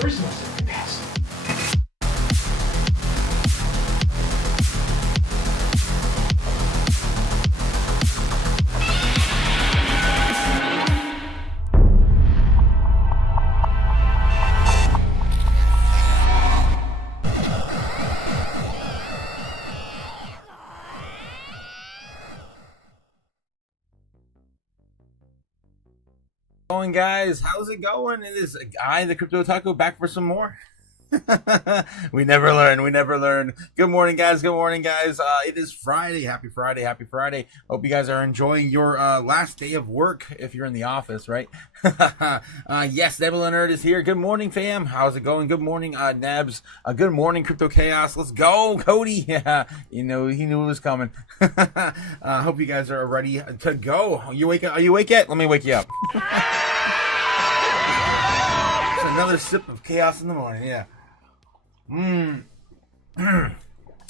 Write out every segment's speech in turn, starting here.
There's no second best. Going, guys, how's it going? It is I, the Crypto Otaku, back for some more. We never learn. Good morning, guys. It is Friday. Happy Friday. Hope you guys are enjoying your last day of work if you're in the office, right? Yes, Nebula Nerd is here. Good morning, fam. How's it going? Good morning, Nebs. Good morning, Crypto Chaos. Let's go, Cody. Yeah, he knew it was coming. Hope you guys are ready to go. Are you awake yet? Let me wake you up. Another sip of chaos in the morning, yeah.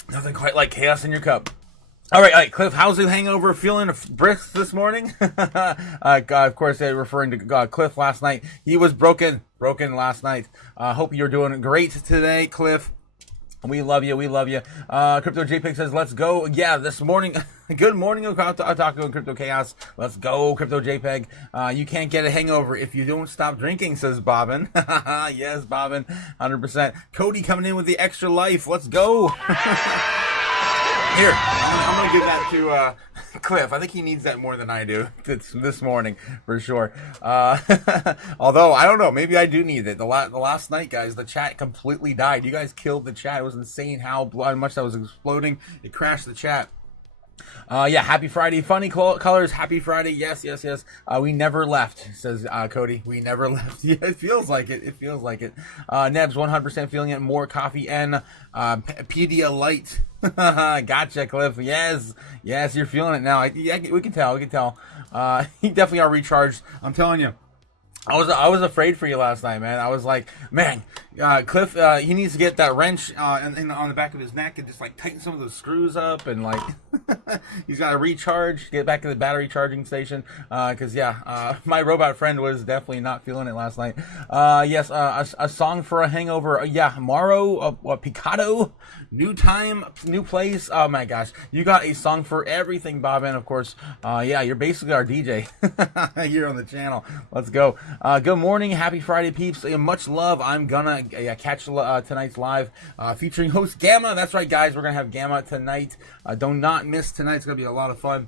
Nothing quite like chaos in your cup. All right, Cliff, how's the hangover? Feeling brisk this morning? Of course, they're referring to Cliff last night. He was broken last night. Hope you're doing great today, Cliff. We love you. Crypto JPEG says, let's go. Yeah, this morning. Good morning, Otaku and Crypto Chaos. Let's go, Crypto JPEG. You can't get a hangover if you don't stop drinking, says Bobbin. Yes, Bobbin, 100%. Cody coming in with the extra life. Let's go. Here, I'm going to give that to Cliff. I think he needs that more than I do this morning, for sure. Although, I don't know. Maybe I do need it. The last night, guys, the chat completely died. You guys killed the chat. It was insane how much that was exploding. It crashed the chat. Yeah, happy Friday. Funny colors. Happy Friday. Yes. We never left, says Cody. We never left. Yeah, it feels like it. Nebs, 100% feeling it. More coffee and Pedialyte. Gotcha, Cliff. Yes, you're feeling it now. We can tell. You definitely are recharged. I'm telling you. I was afraid for you last night, man. I was like, man, Cliff, he needs to get that wrench on the back of his neck and just like tighten some of those screws up and like he's got to recharge, get back to the battery charging station. Because my robot friend was definitely not feeling it last night. Yes, a song for a hangover. Maro, Picado, new time, new place. Oh my gosh, you got a song for everything, Bob, and of course, you're basically our DJ here on the channel. Let's go. Good morning, happy Friday, peeps. Much love. I'm gonna catch tonight's live featuring host Gamma. That's right, guys. We're gonna have Gamma tonight. Do not miss tonight. It's gonna be a lot of fun.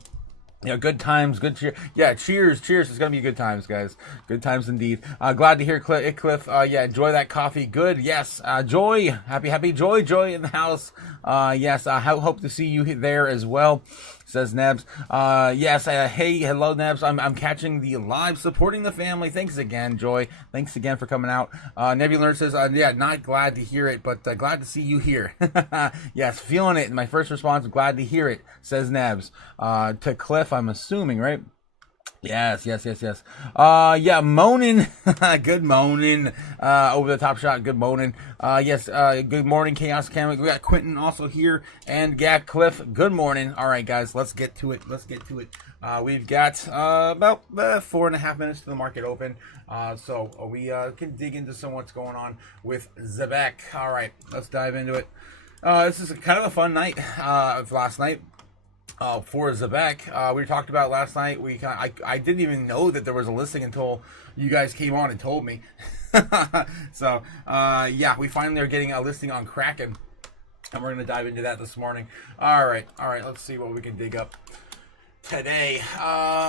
Good times, good cheer. Yeah, cheers. It's gonna be good times, guys. Good times indeed. Glad to hear Cliff. Enjoy that coffee. Good. Yes. Joy. Happy Joy in the house. Yes. I hope to see you there as well, says Nebs. Yes. Hey, hello, Nebs. I'm catching the live, supporting the family. Thanks again, Joy. Thanks again for coming out. Nebula says, not glad to hear it, but glad to see you here. Yes, feeling it. My first response, glad to hear it, says Nebs. To Cliff, I'm assuming, right? Yes. Moaning. Good moaning. Over the top shot. Good moaning. Yes. Good morning, Chaos Cam. We got Quentin also here, and Cliff. Good morning. All right, guys. Let's get to it. We've got about 4.5 minutes to the market open. So we can dig into some what's going on with ZEBEC. All right, let's dive into it. This is kind of a fun night. Last night. For ZEBEC, we talked about last night. I didn't even know that there was a listing until you guys came on and told me. So we finally are getting a listing on KRAKEN, and we're gonna dive into that this morning. All right. Let's see what we can dig up today.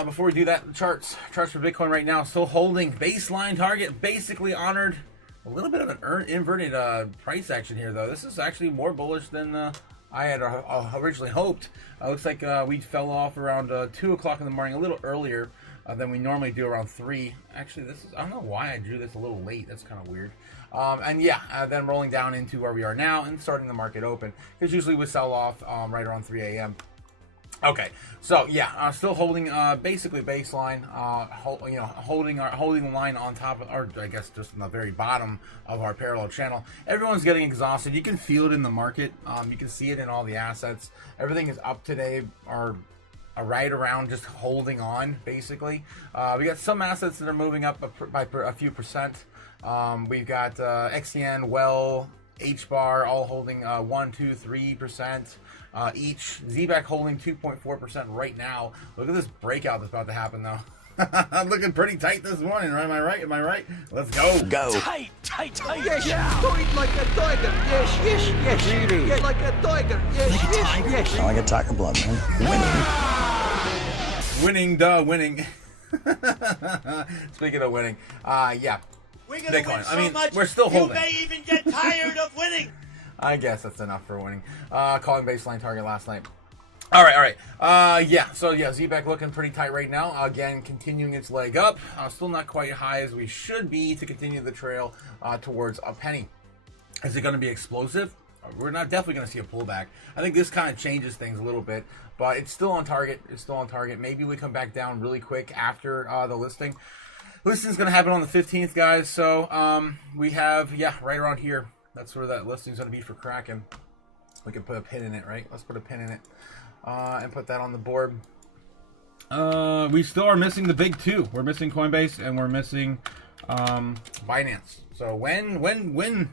Before we do that, the charts for Bitcoin right now still holding baseline target, basically honored. A little bit of an inverted price action here, though. This is actually more bullish than I had originally hoped. Looks like we fell off around 2 o'clock in the morning, a little earlier than we normally do, around 3. Actually, I don't know why I drew this a little late. That's kind of weird. Then rolling down into where we are now and starting the market open, because usually we sell off right around 3 a.m. Okay, so still holding basically baseline, holding the line on top of, or I guess just in the very bottom of our parallel channel. Everyone's getting exhausted. You can feel it in the market. You can see it in all the assets. Everything is up today, or right around just holding on, basically. We got some assets that are moving up by a few percent. We've got XCN, Well, H-Bar all holding 1, 2, 3% each. ZEBEC holding 2.4% right now. Look at this breakout that's about to happen, though. I'm looking pretty tight this morning, right? Am I right? Am I right? Let's go. Go. Tight, tight, tight. Yes, Yeah. tight like a tiger. Yes, yes, yes. Really? Yes, like a tiger. Yes, Like a yes, tiger? yes. Sound like a tiger blood, man. Winning, winning. Speaking of winning, yeah. We're gonna Bitcoin. win so I mean, much, we're still holding. You may even get tired of winning. I guess that's enough for winning. Calling baseline target last night. All right. Yeah, so yeah, ZEBEC looking pretty tight right now. Again, continuing its leg up. Still not quite high as we should be to continue the trail towards a penny. Is it going to be explosive? We're not definitely going to see a pullback. I think this kind of changes things a little bit, but it's still on target. It's still on target. Maybe we come back down really quick after the listing. Listing's going to happen on the 15th, guys. So we have, yeah, right around here. That's where that listing's going to be for KRAKEN. We can put a pin in it, right? Let's put a pin in it and put that on the board. We still are missing the big two. We're missing Coinbase and we're missing Binance. So when when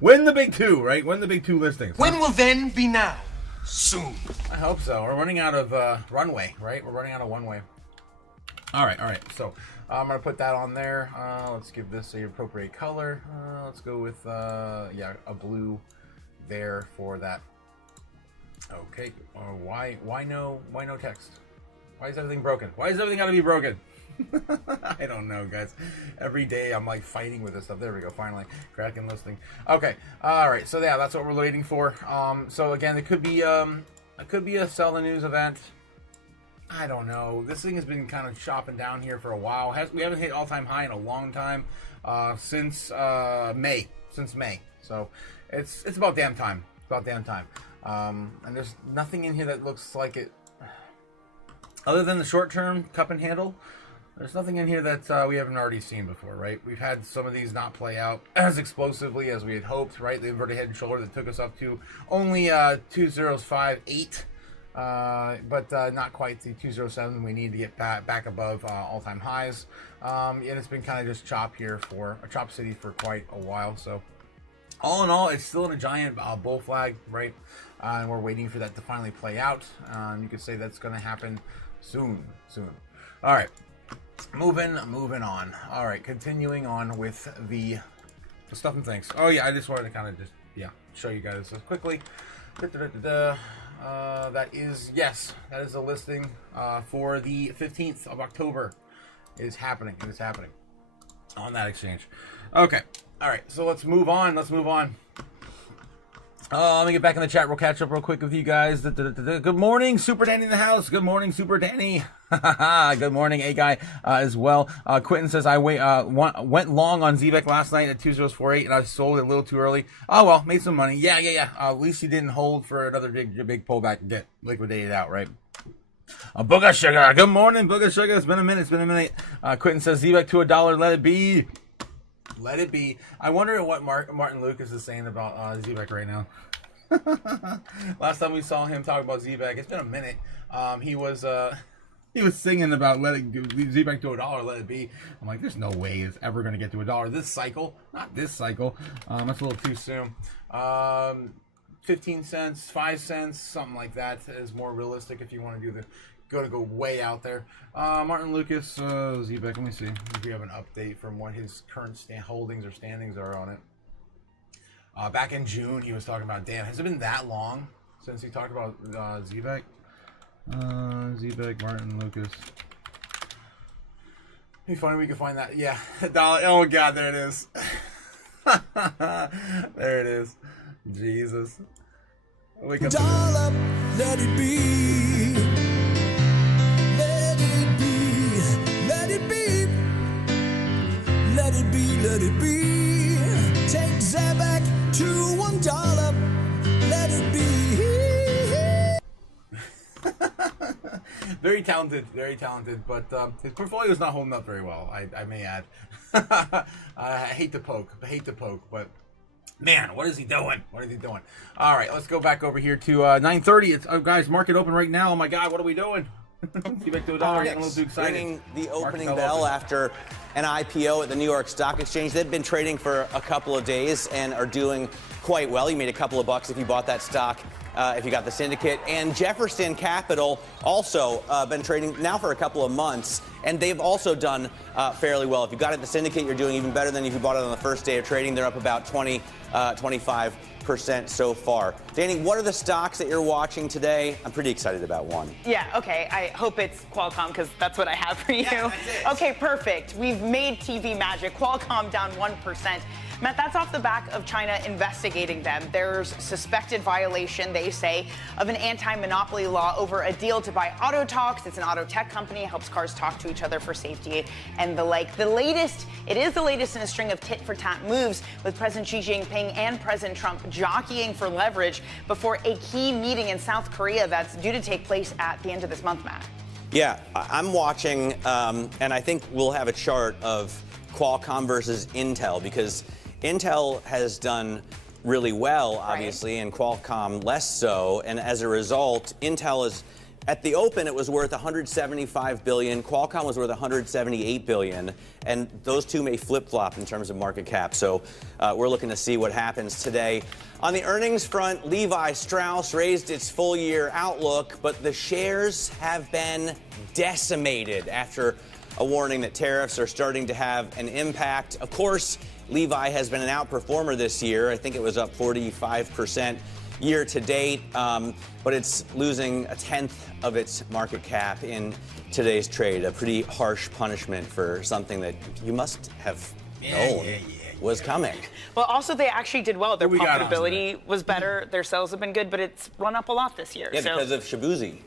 the big two, right? When the big two listings. When will then be now? Soon. I hope so. We're running out of runway, right? We're running out of one way. All right. So I'm gonna put that on there. Let's give this the appropriate color. Let's go with yeah, a blue there for that. Okay. Why no text? Why is everything broken? Why is everything gotta be broken? I don't know, guys. Every day I'm like fighting with this stuff. There we go. Finally, KRAKEN listing. Okay. All right. So yeah, that's what we're waiting for. So again, it could be a sell the news event. I don't know. This thing has been kind of chopping down here for a while. We haven't hit all-time high in a long time since May. Since May. So it's about damn time. It's about damn time. And there's nothing in here that looks like it. Other than the short-term cup and handle, there's nothing in here that we haven't already seen before, right? We've had some of these not play out as explosively as we had hoped, right? The inverted head and shoulder that took us up to only 2058. But not quite the 207 we need to get back above all-time highs. And it's been kind of just chop city for quite a while. So all in all, it's still in a giant bull flag, right? And we're waiting for that to finally play out. You could say that's going to happen soon. All right, moving on. All right, continuing on with the stuff and things. Oh yeah, I just wanted to kind of just show you guys this quickly. That is the listing for the 15th of October. It is happening. It is happening on that exchange. Okay. All right. So let's move on. Let me get back in the chat. We'll catch up real quick with you guys. Good morning, Super Danny in the house. Good morning, Super Danny. Good morning, A guy as well. Quentin says I went long on ZEBEC last night at 2048 and I sold it a little too early. Oh well, made some money. Yeah. At least you didn't hold for another big pullback and get liquidated out, right? Booga Sugar. Good morning, Booga Sugar. It's been a minute. Quentin says ZEBEC to $1. Let it be. Let it be. I wonder what Martin Lucas is saying about ZEBEC right now. Last time we saw him talk about ZEBEC, it's been a minute. He was singing about ZEBEC to $1. Let it be. I'm like, there's no way it's ever going to get to $1 this cycle. Not this cycle. That's a little too soon. 15 cents, 5 cents, something like that is more realistic if you want to do go way out there. Martin Lucas, ZEBEC, let me see if we have an update from what his current holdings or standings are on it. Back in June, he was talking about, damn, has it been that long since he talked about ZEBEC? ZEBEC, Martin Lucas. Be funny we can find that. Yeah, $1. Oh god, there it is. There it is. Jesus. Wake up. Dollar, let it be. Let it be. Let it be. Let it be. Let it be. Take ZEBEC to $1. Let it be. Very talented, but his portfolio is not holding up very well. I may add. I hate to poke, but man, what is he doing? All right, let's go back over here to 9:30. It's guys, market open right now. Oh my God, what are we doing? Back to a dollar, getting a little too excited. Ringing the opening Mark bell Bell after an IPO at the New York Stock Exchange. They've been trading for a couple of days and are doing quite well. You made a couple of bucks if you bought that stock, if you got the syndicate. And Jefferson Capital also been trading now for a couple of months, and they've also done fairly well. If you got it at the syndicate, you're doing even better than if you bought it on the first day of trading. They're up about 25% so far. Danny, what are the stocks that you're watching today? I'm pretty excited about one. Yeah, okay. I hope it's Qualcomm because that's what I have for you. Yeah, that's it. Okay, perfect. We've made TV magic. Qualcomm down 1%. Matt, that's off the back of China investigating them. There's suspected violation, they say, of an anti-monopoly law over a deal to buy Autotalks. It's an auto tech company, helps cars talk to each other for safety and the like. It is the latest in a string of tit-for-tat moves with President Xi Jinping and President Trump jockeying for leverage before a key meeting in South Korea that's due to take place at the end of this month, Matt. Yeah, I'm watching, and I think we'll have a chart of Qualcomm versus Intel, because Intel has done really well, obviously, and Qualcomm less so. And as a result, Intel is, at the open, it was worth $175 billion. Qualcomm was worth $178 billion. And those two may flip-flop in terms of market cap. So we're looking to see what happens today. On the earnings front, Levi Strauss raised its full-year outlook, but the shares have been decimated after a warning that tariffs are starting to have an impact. Of course, Levi has been an outperformer this year. I think it was up 45% year to date, but it's losing a tenth of its market cap in today's trade. A pretty harsh punishment for something that you must have known was coming. Well, also, they actually did well. Their Who we got on profitability was better. Their sales have been good, but it's run up a lot this year. Yeah, so. because of Shabuzi.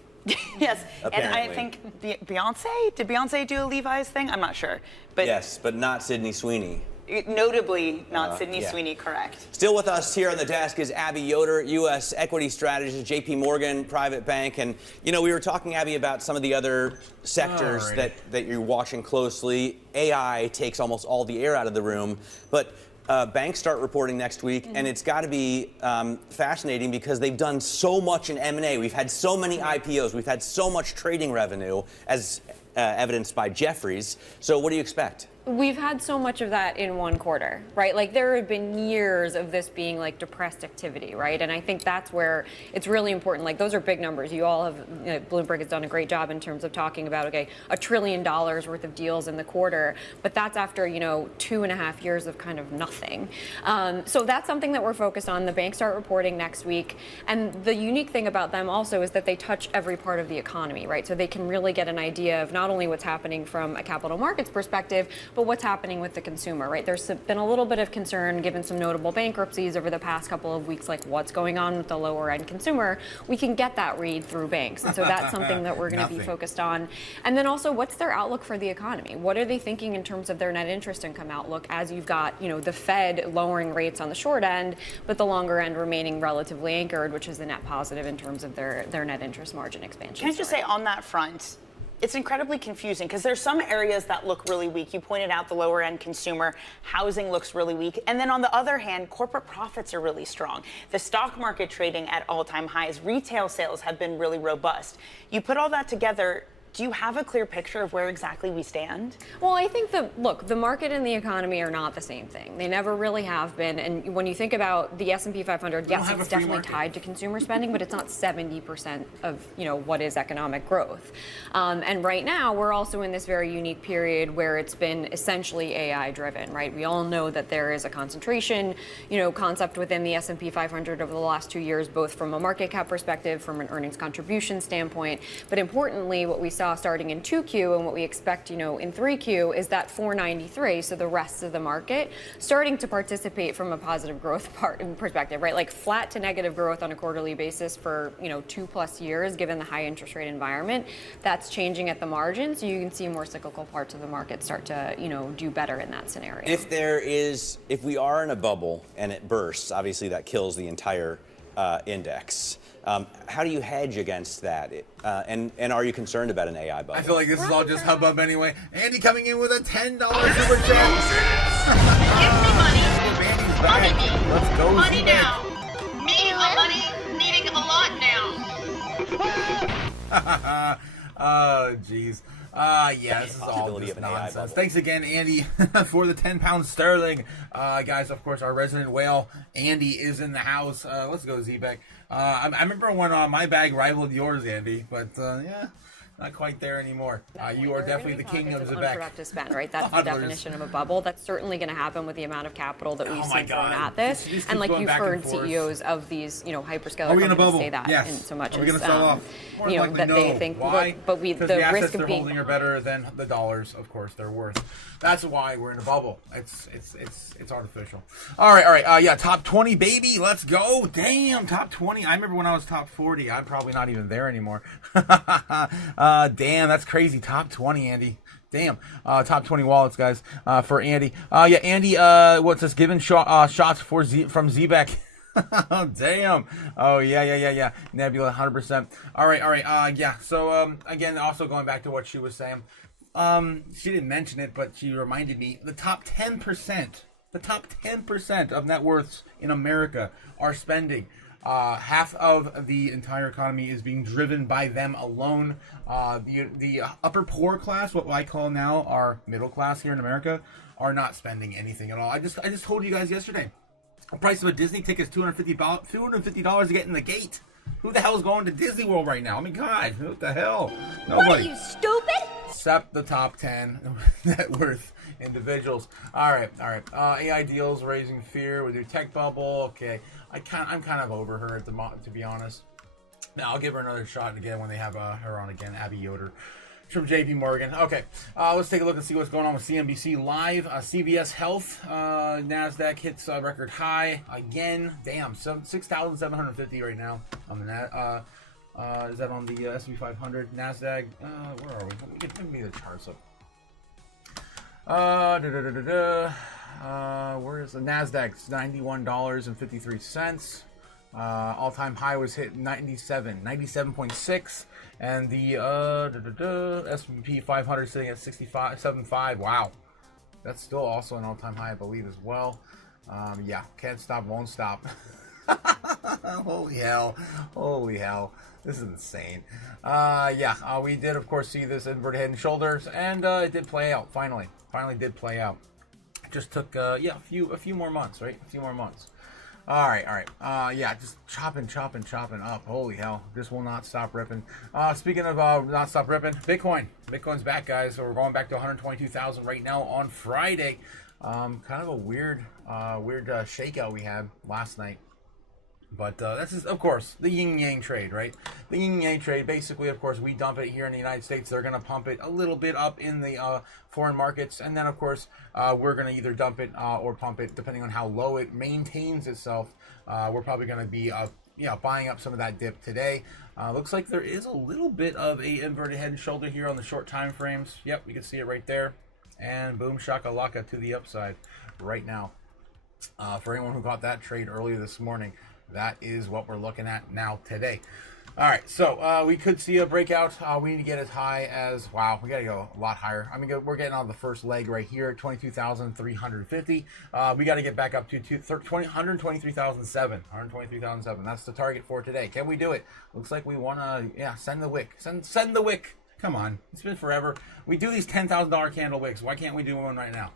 Yes, and I Apparently. think did Beyonce do a Levi's thing? I'm not sure. But Yes, but not Sydney Sweeney. notably not Sydney yeah. Sweeney, correct. Still with us here on the desk is Abby Yoder, U.S. equity strategist, J.P. Morgan Private Bank. And, you know, we were talking, Abby, about some of the other sectors that you're watching closely. AI takes almost all the air out of the room. But banks start reporting next week, and it's got to be fascinating because they've done so much in M&A. We've had so many IPOs. We've had so much trading revenue, as evidenced by Jefferies. So what do you expect? We've had so much of that in one quarter, right? Like there have been years of this being like depressed activity, right? And I think that's where it's really important. Like those are big numbers. You all have, Bloomberg has done a great job in terms of talking about, okay, $1 trillion worth of deals in the quarter, but that's after, 2.5 years of kind of nothing. So that's something that we're focused on. The banks start reporting next week. And the unique thing about them also is that they touch every part of the economy, right? So they can really get an idea of not only what's happening from a capital markets perspective, but what's happening with the consumer, right? There's been a little bit of concern given some notable bankruptcies over the past couple of weeks, like what's going on with the lower end consumer. We can get that read through banks. And so that's something that we're going to be focused on. And then also, what's their outlook for the economy? What are they thinking in terms of their net interest income outlook as you've got, the Fed lowering rates on the short end, but the longer end remaining relatively anchored, which is the net positive in terms of their net interest margin expansion. Can I just say on that front, it's incredibly confusing because there's some areas that look really weak. You pointed out the lower end consumer, housing looks really weak. And then on the other hand, corporate profits are really strong. The stock market trading at all-time highs, retail sales have been really robust. You put all that together, do you have a clear picture of where exactly we stand? Well, I think the market and the economy are not the same thing. They never really have been. And when you think about the S&P 500, yes, it's definitely tied to consumer spending, but it's not 70% of, what is economic growth. And right now, we're also in this very unique period where it's been essentially AI driven, right? We all know that there is a concentration, concept within the S&P 500 over the last 2 years, both from a market cap perspective, from an earnings contribution standpoint. But importantly, what we saw starting in 2Q and what we expect, in 3Q is that 493, so the rest of the market, starting to participate from a positive growth perspective, right? Like flat to negative growth on a quarterly basis for, 2+ years, given the high interest rate environment. That's changing at the margin, so you can see more cyclical parts of the market start to, do better in that scenario. If we are in a bubble and it bursts, obviously that kills the entire index. How do you hedge against that? And are you concerned about an AI bubble? I feel like this is all just hubbub anyway. Andy coming in with a $10 super chat. Give me money. Andy's Money back. me. Let's go. Money ZEBEC. now. Me, money needing a lot now. Oh, jeez. Yeah, this is all Possibility just of an AI nonsense. bubble. Thanks again, Andy, for the 10 pounds sterling. Guys, of course, our resident whale, Andy, is in the house. Let's go, ZEBEC. I remember when my bag rivaled yours, Andy, but yeah. Not quite there anymore. You are definitely the king of ZEBEC. Unproductive spend, right? That's the definition of a bubble. That's certainly going to happen with the amount of capital that we've seen thrown at this. And like you've heard CEOs of these, hyperscaler companies say that in so much Are we going to sell off? More likely, that no. they think, why? but the risk assets of they're being holding are better than the dollars, of course, they're worth. That's why we're in a bubble. It's artificial. All right. Yeah, top 20, baby. Let's go. Damn, top 20. I remember when I was top 40. I'm probably not even there anymore. Damn, that's crazy. Top 20, Andy. Damn. Top 20 wallets, guys, for Andy. Yeah, Andy, what's this? Giving shots from ZEBEC. Oh, damn. Oh, yeah. Nebula, 100%. All right. Yeah. So, again, also going back to what she was saying. She didn't mention it, but she reminded me the top 10% of net worths in America are spending. Half of the entire economy is being driven by them alone. The upper poor class, what I call now our middle class here in America, are not spending anything at all. I just told you guys yesterday, the price of a Disney ticket is $250 to get in the gate. Who the hell is going to Disney World right now? I mean, God, what the hell? Nobody. What are you, stupid? Except the top 10 net worth individuals. All right. AI deals raising fear with your tech bubble. Okay, I'm kind of over her to be honest. Now I'll give her another shot again when they have her on again. Abby Yoder from JP Morgan. Okay, let's take a look and see what's going on with CNBC Live. CVS Health, NASDAQ hits a record high again. Damn, 6,750 right now on the is that on the S&P 500? NASDAQ, where are we? Let me get the charts up. Where is the NASDAQ? It's $91.53. All-time high was hit 97.6, and the S&P 500 sitting at 65.75. Wow, that's still also an all-time high, I believe, as well. Yeah, can't stop, won't stop. Holy hell. This is insane. Yeah, we did, of course, see this inverted head and shoulders, and it did play out, finally did play out. It just took, yeah, a few more months, right? A few more months. All right. Yeah, just chopping up. Holy hell, this will not stop ripping. Speaking of not stop ripping, Bitcoin's back, guys. So we're going back to 122,000 right now on Friday. Kind of a weird shakeout we had last night. But this is, of course, the yin-yang trade, right? The yin-yang trade, basically, of course, we dump it here in the United States. They're going to pump it a little bit up in the foreign markets. And then, of course, we're going to either dump it or pump it, depending on how low it maintains itself. We're probably going to be buying up some of that dip today. Looks like there is a little bit of a inverted head and shoulder here on the short time frames. Yep, you can see it right there. And boom, shakalaka to the upside right now. For anyone who got that trade earlier this morning, that is what we're looking at now today. All right, so we could see a breakout. We need to get as high as, wow, we got to go a lot higher. I mean, we're getting on the first leg right here, 22,350. We got to get back up to 123,007. 123,007. That's the target for today. Can we do it? Looks like we want to, yeah, send the wick. Send the wick. Come on, it's been forever. We do these $10,000 candle wicks. Why can't we do one right now?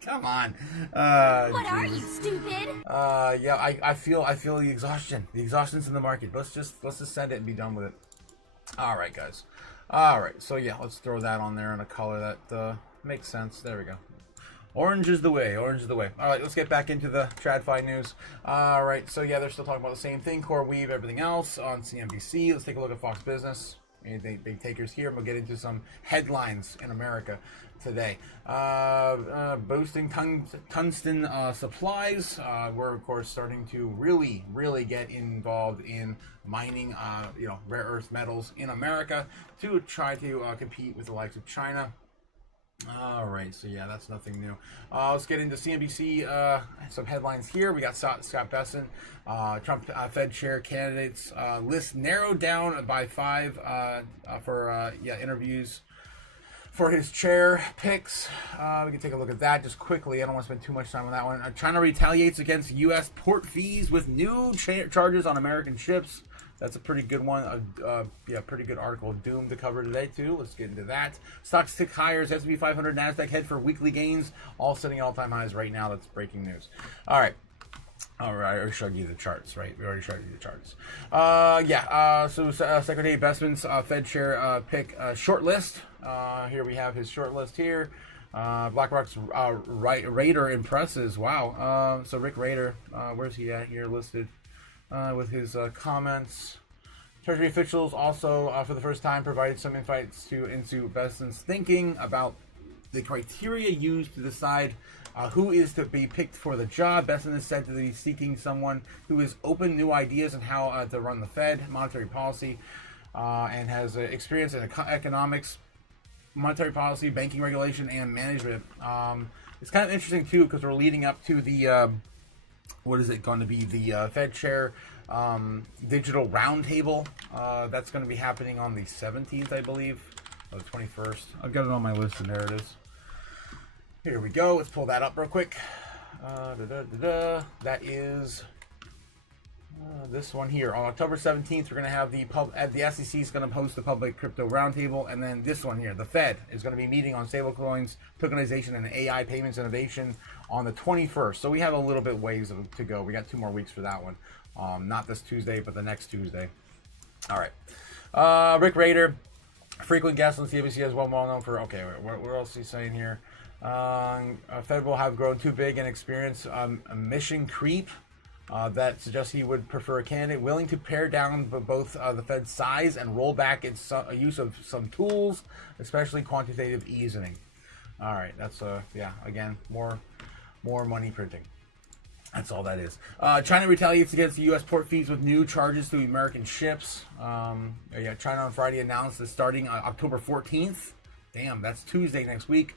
Come on. What are you, stupid? Yeah, I feel the exhaustion. The exhaustion's in the market. Let's just send it and be done with it. All right, guys. All right, so yeah, let's throw that on there in a color that makes sense. There we go. Orange is the way. All right, let's get back into the TradFi news. All right, so yeah, they're still talking about the same thing. Core Weave, everything else on CNBC. Let's take a look at Fox Business. Any big takers here, and we'll get into some headlines in America today. Boosting tungsten supplies. We're of course starting to really get involved in mining, rare earth metals in America to try to compete with the likes of China. All right, so yeah, that's nothing new. Let's get into CNBC. Some headlines here. We got Scott Bessent, Trump Fed chair candidates list narrowed down by 5 for interviews. for his chair picks. We can take a look at that just quickly. I don't want to spend too much time on that one. China retaliates against U.S. port fees with new charges on American ships. That's a pretty good one. Yeah, pretty good article of doom to cover today, too. Let's get into that. Stocks tick higher. S&P 500, NASDAQ head for weekly gains. All setting all-time highs right now. That's breaking news. All right. I already showed you the charts, right? We already showed you the charts. So Secretary of Investments, Fed chair pick short list. Here we have his short list here. BlackRock's Rader impresses. Wow. So Rick Rader, where's he at here listed? With his comments. Treasury officials also, for the first time, provided some insights into Besant's thinking about the criteria used to decide who is to be picked for the job. Besant is said to be seeking someone who is open to new ideas on how to run the Fed, monetary policy, and has experience in economics, monetary policy, banking regulation, and management. It's kind of interesting, too, because we're leading up to the... what is it going to be? The Fed Chair Digital Roundtable. That's going to be happening on the 17th, I believe, or the 21st. I've got it on my list, and there it is. Here we go. Let's pull that up real quick. That is this one here. On October 17th, we're going to have the SEC is going to host the Public Crypto Roundtable, and then this one here, the Fed, is going to be meeting on stablecoins, tokenization, and AI payments innovation on the 21st. So we have a little bit ways to go. We got 2 more weeks for that one. Not this Tuesday, but the next Tuesday. All right. Rick Rader, frequent guest on CNBC, as well known for. Okay, what else is he saying here? Fed will have grown too big and experience mission creep. That suggests he would prefer a candidate willing to pare down both the Fed's size and roll back its use of some tools, especially quantitative easing. All right, that's again more money printing. That's all that is. China retaliates against the U.S. port fees with new charges to American ships. China on Friday announced that starting October 14th. Damn, that's Tuesday next week.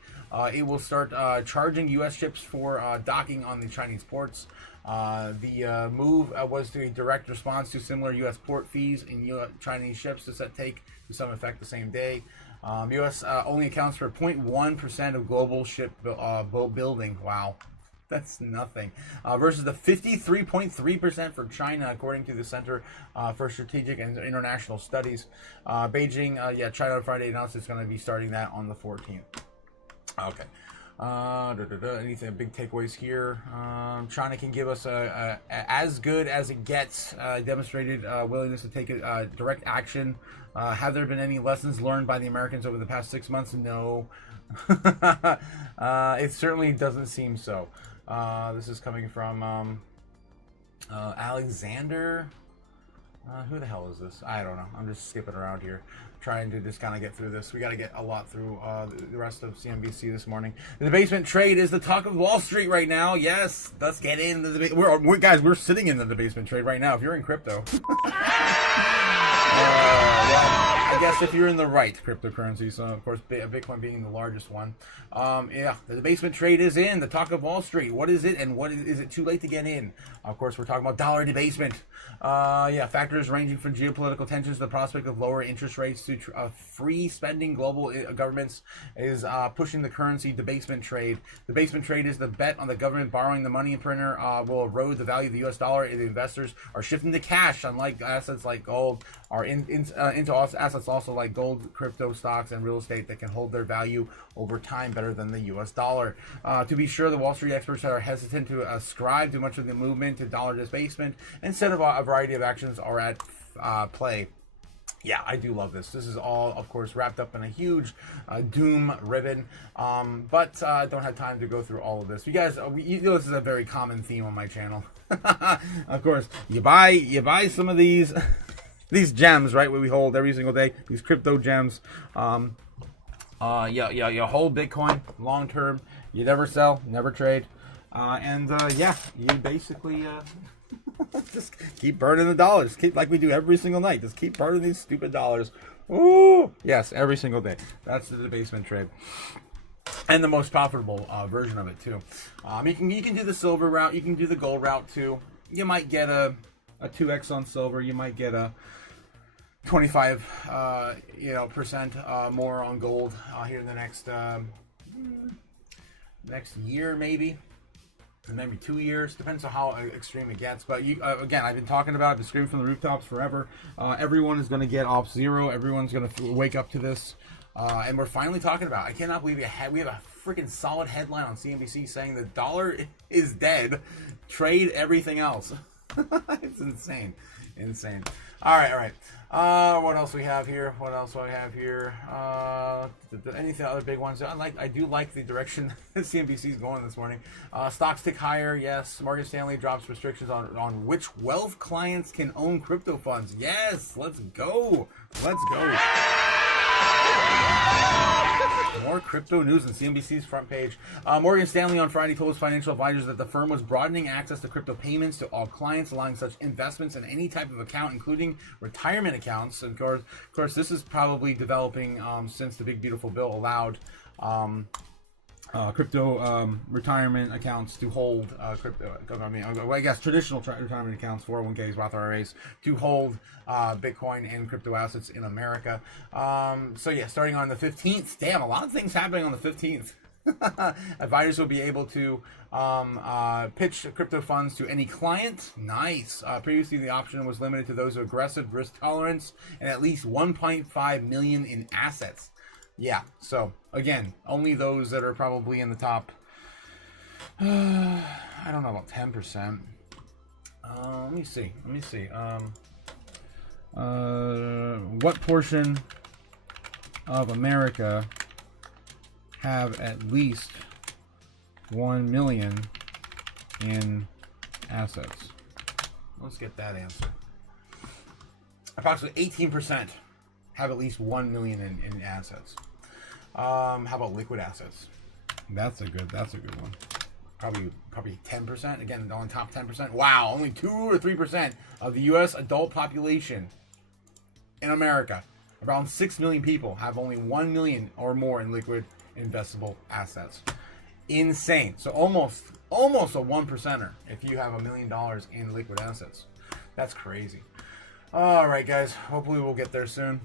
It will start charging U.S. ships for docking on the Chinese ports. The move was a direct response to similar U.S. port fees in Chinese ships to take to some effect the same day. U.S. only accounts for 0.1% of global ship boat building. Wow. That's nothing. Versus the 53.3% for China, according to the Center for Strategic and International Studies. Beijing, China on Friday announced it's going to be starting that on the 14th. Okay. Anything big takeaways here? China can give us as good as it gets. Demonstrated willingness to take direct action. Have there been any lessons learned by the Americans over the past 6 months? No. It certainly doesn't seem so. This is coming from Alexander. Who the hell is this? I don't know. I'm just skipping around here, trying to just kind of get through this. We got to get a lot through the rest of CNBC this morning. The debasement trade is the talk of Wall Street right now. Yes, let's get in the debate. We're sitting in the debasement trade right now. If you're in crypto. I guess if you're in the right cryptocurrency, so of course Bitcoin being the largest one. The debasement trade is in the talk of Wall Street. What is it, and is it too late to get in? Of course, we're talking about dollar debasement. Factors ranging from geopolitical tensions to the prospect of lower interest rates to free spending. Global governments is pushing the currency debasement trade. The debasement trade is the bet on the government borrowing the money printer will erode the value of the U.S. dollar. The investors are shifting to cash, unlike assets like gold, are into assets also like gold, crypto stocks, and real estate that can hold their value over time better than the U.S. dollar. To be sure, the Wall Street experts are hesitant to ascribe too much of the movement to dollar debasement. Instead of a variety of actions are at play. Yeah, I do love this. This is all, of course, wrapped up in a huge doom ribbon. But I don't have time to go through all of this. You guys, you know this is a very common theme on my channel. Of course, you buy some of these these gems, right? What we hold every single day. These crypto gems. You hold Bitcoin long term. You never sell, never trade, you basically. Just keep burning the dollars. Keep like we do every single night. Just keep burning these stupid dollars. Ooh, yes, every single day. That's the debasement trade, and the most profitable version of it too. You can do the silver route. You can do the gold route too. You might get a 2x on silver. You might get a 25 percent more on gold here in the next year, maybe 2 years, depends on how extreme it gets. But again, I've been talking about it, I've been screaming from the rooftops forever. Everyone is going to get off zero. Everyone's going to wake up to this, and we're finally talking about it. I cannot believe we have a freaking solid headline on CNBC saying the dollar is dead. Trade everything else. It's insane. All right. What else we have here? Anything other big ones? I do like the direction that CNBC is going this morning. Stocks tick higher. Yes. Morgan Stanley drops restrictions on which wealth clients can own crypto funds. Yes. Let's go. More crypto news on CNBC's front page. Morgan Stanley on Friday told its financial advisors that the firm was broadening access to crypto payments to all clients, allowing such investments in any type of account, including retirement accounts. And of course, this is probably developing since the Big Beautiful Bill allowed crypto retirement accounts to hold crypto. I guess traditional retirement accounts, 401ks, Roth IRAs, to hold Bitcoin and crypto assets in America. So yeah, starting on the 15th. Damn, a lot of things happening on the 15th. Advisors will be able to pitch crypto funds to any client. Nice. Previously, the option was limited to those with aggressive risk tolerance and at least 1.5 million in assets. Yeah, so again, only those that are probably in the top, I don't know, about 10%. Let me see. What portion of America have at least 1 million in assets? Let's get that answer. Approximately 18% have at least 1 million in assets. How about liquid assets? That's a good one. Probably 10%. Again, on top 10%. Wow, only 2 or 3% of the U.S. adult population in America, around 6 million people, have only 1 million or more in liquid investable assets. Insane. So almost a 1%er if you have $1 million in liquid assets. That's crazy. All right, guys. Hopefully we'll get there soon.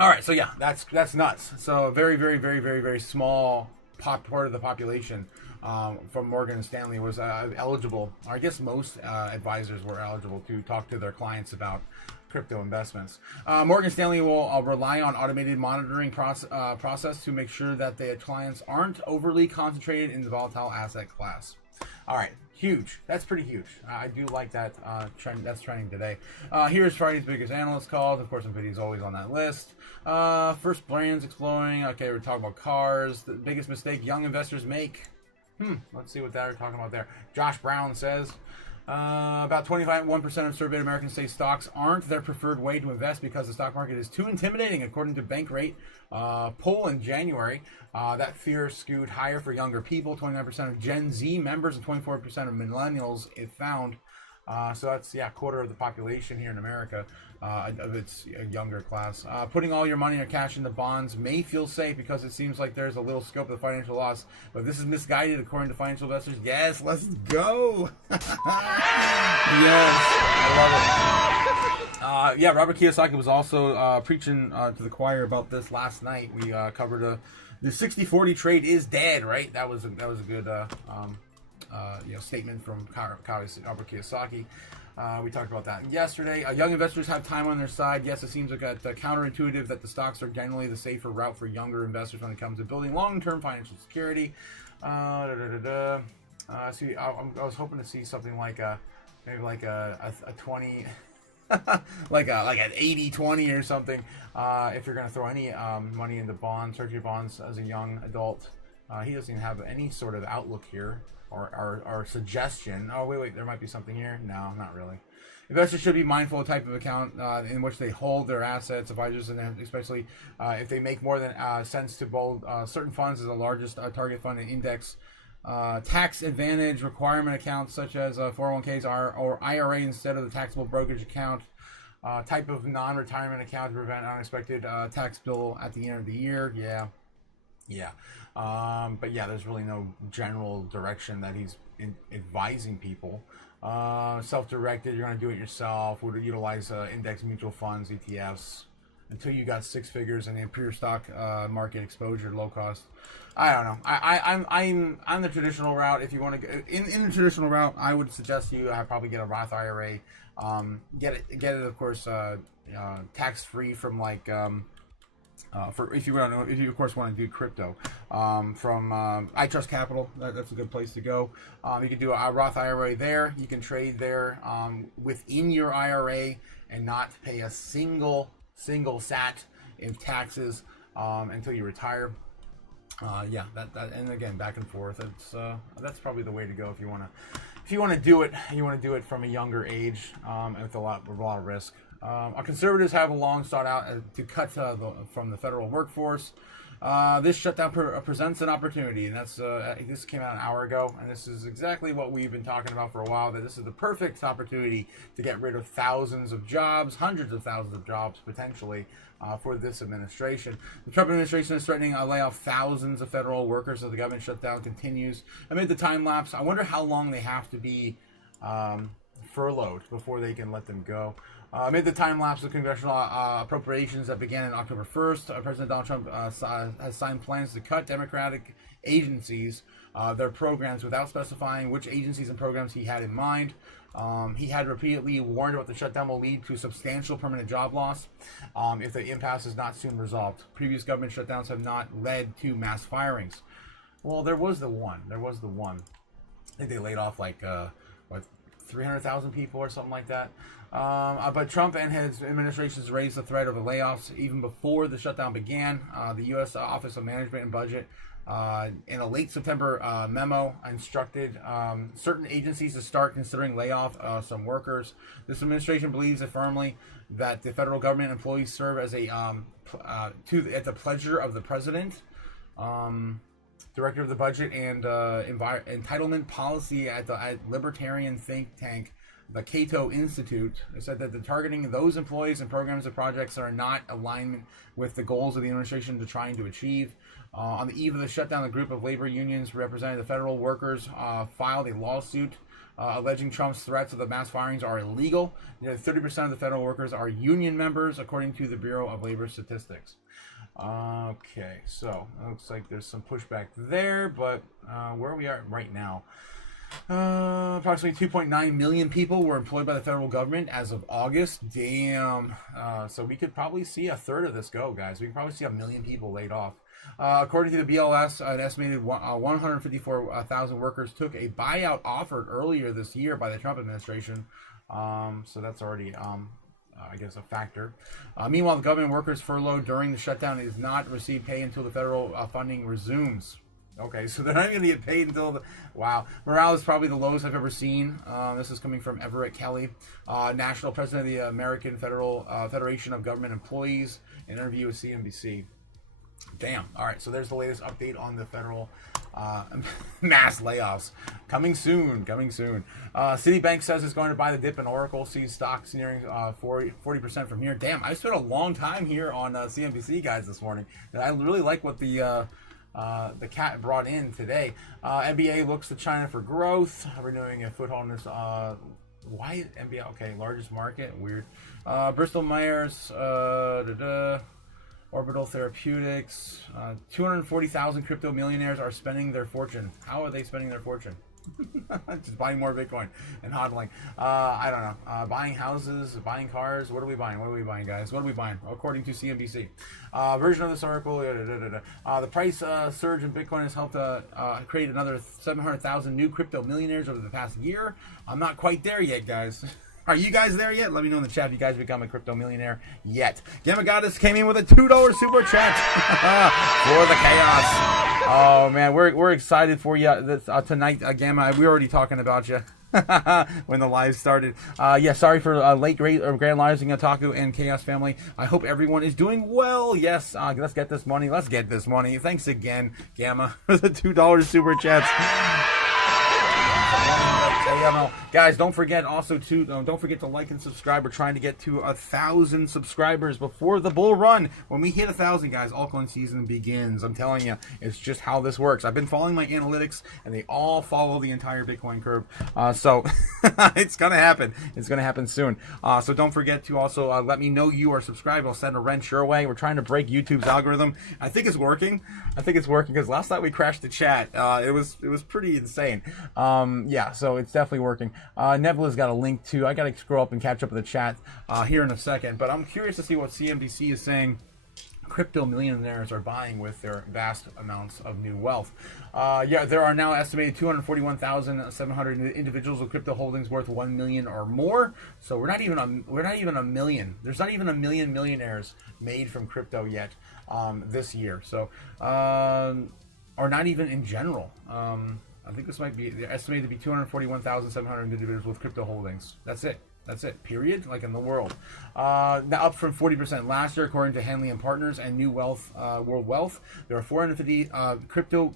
All right, so yeah, that's nuts. So very small part of the population from Morgan Stanley was eligible. I guess most advisors were eligible to talk to their clients about crypto investments. Morgan Stanley will rely on automated monitoring process to make sure that their clients aren't overly concentrated in the volatile asset class. All right. Huge. That's pretty huge. I do like that trend. That's trending today. Here's Friday's biggest analyst calls. Of course, NVIDIA's always on that list. First brands exploring. Okay, we're talking about cars. The biggest mistake young investors make. Let's see what they're talking about there. Josh Brown says about 1% of surveyed Americans say stocks aren't their preferred way to invest because the stock market is too intimidating, according to Bankrate poll in January. That fear skewed higher for younger people. 29% of Gen Z members and 24% of millennials, it found. So that's, a quarter of the population here in America of its younger class. Putting all your money or cash into bonds may feel safe because it seems like there's a little scope of financial loss, but this is misguided according to financial investors. Yes, let's go. Yes, I love it. Robert Kiyosaki was also preaching to the choir about this last night. We covered the 60-40 trade is dead, right? That was a good statement from Robert Kiyosaki. We talked about that yesterday. Young investors have time on their side. Yes, it seems like counterintuitive that the stocks are generally the safer route for younger investors when it comes to building long-term financial security. I was hoping to see something like maybe a 20, like an 80-20 or something. If you're going to throw any money into bonds, treasury bonds as a young adult, he doesn't even have any sort of outlook here. Or suggestion. Oh, wait, there might be something here. No, not really. Investors should be mindful of the type of account in which they hold their assets. Advisors, and especially if they make more than sense to hold certain funds as the largest target fund and index. Tax advantage requirement accounts such as 401ks or IRA instead of the taxable brokerage account. Type of non-retirement account to prevent unexpected tax bill at the end of the year. Yeah. But there's really no general direction that he's advising people. Self-directed, you're going to do it yourself. Would utilize index mutual funds, ETFs, until you got six figures and then pure stock market exposure, low cost. I don't know. I'm the traditional route. If you want to in the traditional route, I would suggest you probably get a Roth IRA. Get it of course tax free from like. For if you of course want to do crypto, from I Trust Capital, that's a good place to go. You can do a Roth IRA there. You can trade there within your IRA and not pay a single sat in taxes until you retire. Yeah, that and again back and forth. That's probably the way to go if you want to do it. You want to do it from a younger age with a lot of risk. Our conservatives have long sought out to cut from the federal workforce. This shutdown presents an opportunity, and that's this came out an hour ago, and this is exactly what we've been talking about for a while, that this is the perfect opportunity to get rid of thousands of jobs, hundreds of thousands of jobs, potentially, for this administration. The Trump administration is threatening to lay off thousands of federal workers as the government shutdown continues. Amid the time lapse, I wonder how long they have to be furloughed before they can let them go. Amid the time lapse of congressional appropriations that began on October 1st, President Donald Trump has signed plans to cut Democratic agencies, their programs, without specifying which agencies and programs he had in mind. He had repeatedly warned about the shutdown will lead to substantial permanent job loss if the impasse is not soon resolved. Previous government shutdowns have not led to mass firings. Well, there was the one. I think they laid off like 300,000 people or something like that. But Trump and his administrations raised the threat of the layoffs even before the shutdown began. The U.S. Office of Management and Budget, in a late September memo, instructed certain agencies to start considering layoff some workers. This administration believes firmly that the federal government employees serve as at the pleasure of the president. Director of the Budget and Entitlement Policy at libertarian think tank, the Cato Institute, said that the targeting those employees and programs and projects that are not alignment with the goals of the administration to trying to achieve. On the eve of the shutdown, a group of labor unions representing the federal workers filed a lawsuit alleging Trump's threats of the mass firings are illegal. 30% of the federal workers are union members, according to the Bureau of Labor Statistics. Okay, so it looks like there's some pushback there, but where we are right now, approximately 2.9 million people were employed by the federal government as of August. Damn. So we could probably see a third of this go, guys. We could probably see 1 million people laid off. According to the BLS, an estimated 154,000 workers took a buyout offered earlier this year by the Trump administration. So that's already I guess a factor. Meanwhile, the government workers furloughed during the shutdown is not receive pay until the federal funding resumes. Okay, so they're not going to get paid until wow. Morale is probably the lowest I've ever seen. This is coming from Everett Kelly, national president of the American Federation of Government Employees, in an interview with CNBC. Damn. All right, so there's the latest update on the federal mass layoffs. Coming soon. Citibank says it's going to buy the dip, and Oracle sees stocks nearing 40% from here. Damn, I spent a long time here on CNBC, guys, this morning. And I really like what the cat brought in today. NBA looks to China for growth, renewing a foothold in this. Why NBA? Okay, largest market. Weird. Bristol Myers. Orbital Therapeutics, 240,000 crypto millionaires are spending their fortune. How are they spending their fortune? Just buying more Bitcoin and hodling. I don't know. Buying houses, buying cars. What are we buying? Guys? What are we buying? According to CNBC. Version of this article. The price surge in Bitcoin has helped create another 700,000 new crypto millionaires over the past year. I'm not quite there yet, guys. Are you guys there yet? Let me know in the chat if you guys become a crypto millionaire yet. Gamma Goddess came in with a $2 super chat for the chaos. Oh man, we're excited for you tonight, Gamma. We were already talking about you when the live started. Yeah, sorry for late Grand Rising Otaku and Chaos family. I hope everyone is doing well. Yes, let's get this money. Thanks again, Gamma, for the $2 super chats. Guys, don't forget also to don't forget to like and subscribe. We're trying to get to 1,000 subscribers before the bull run. When we hit 1,000, guys, altcoin season begins. I'm telling you, it's just how this works. I've been following my analytics, and they all follow the entire Bitcoin curve. So it's gonna happen. It's gonna happen soon. So don't forget to also let me know you are subscribed. I'll send a wrench your way. We're trying to break YouTube's algorithm. I think it's working. I think it's working because last night we crashed the chat. It was pretty insane. Yeah, so it's definitely working. Nebula's got a link too. I got to scroll up and catch up with the chat here in a second. But I'm curious to see what CNBC is saying crypto millionaires are buying with their vast amounts of new wealth. Yeah, there are now estimated 241,700 individuals with crypto holdings worth 1 million or more. So we're not even a million. There's not even a million millionaires made from crypto yet this year. So or not even in general. I think this might be estimated to be 241,700 individuals with crypto holdings. That's it. That's it, period, like in the world. Now up from 40% last year, according to Henley and Partners and New Wealth, World Wealth. There are 450 crypto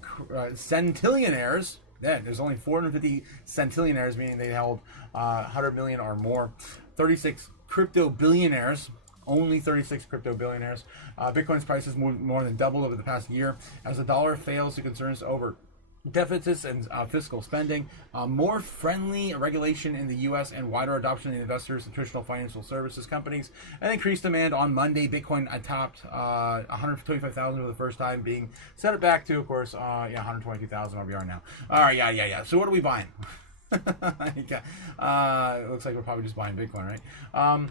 centillionaires. Yeah, there's only 450 centillionaires, meaning they held 100 million or more. 36 crypto billionaires. Only 36 crypto billionaires. Bitcoin's price has more than doubled over the past year as the dollar fails to concerns over deficits and fiscal spending, more friendly regulation in the U.S. and wider adoption in investors and traditional financial services companies, and increased demand on Monday. Bitcoin topped 125,000 for the first time, being set it back to, of course, 122,000 where we are now. All right, yeah. So what are we buying? It looks like we're probably just buying Bitcoin, right?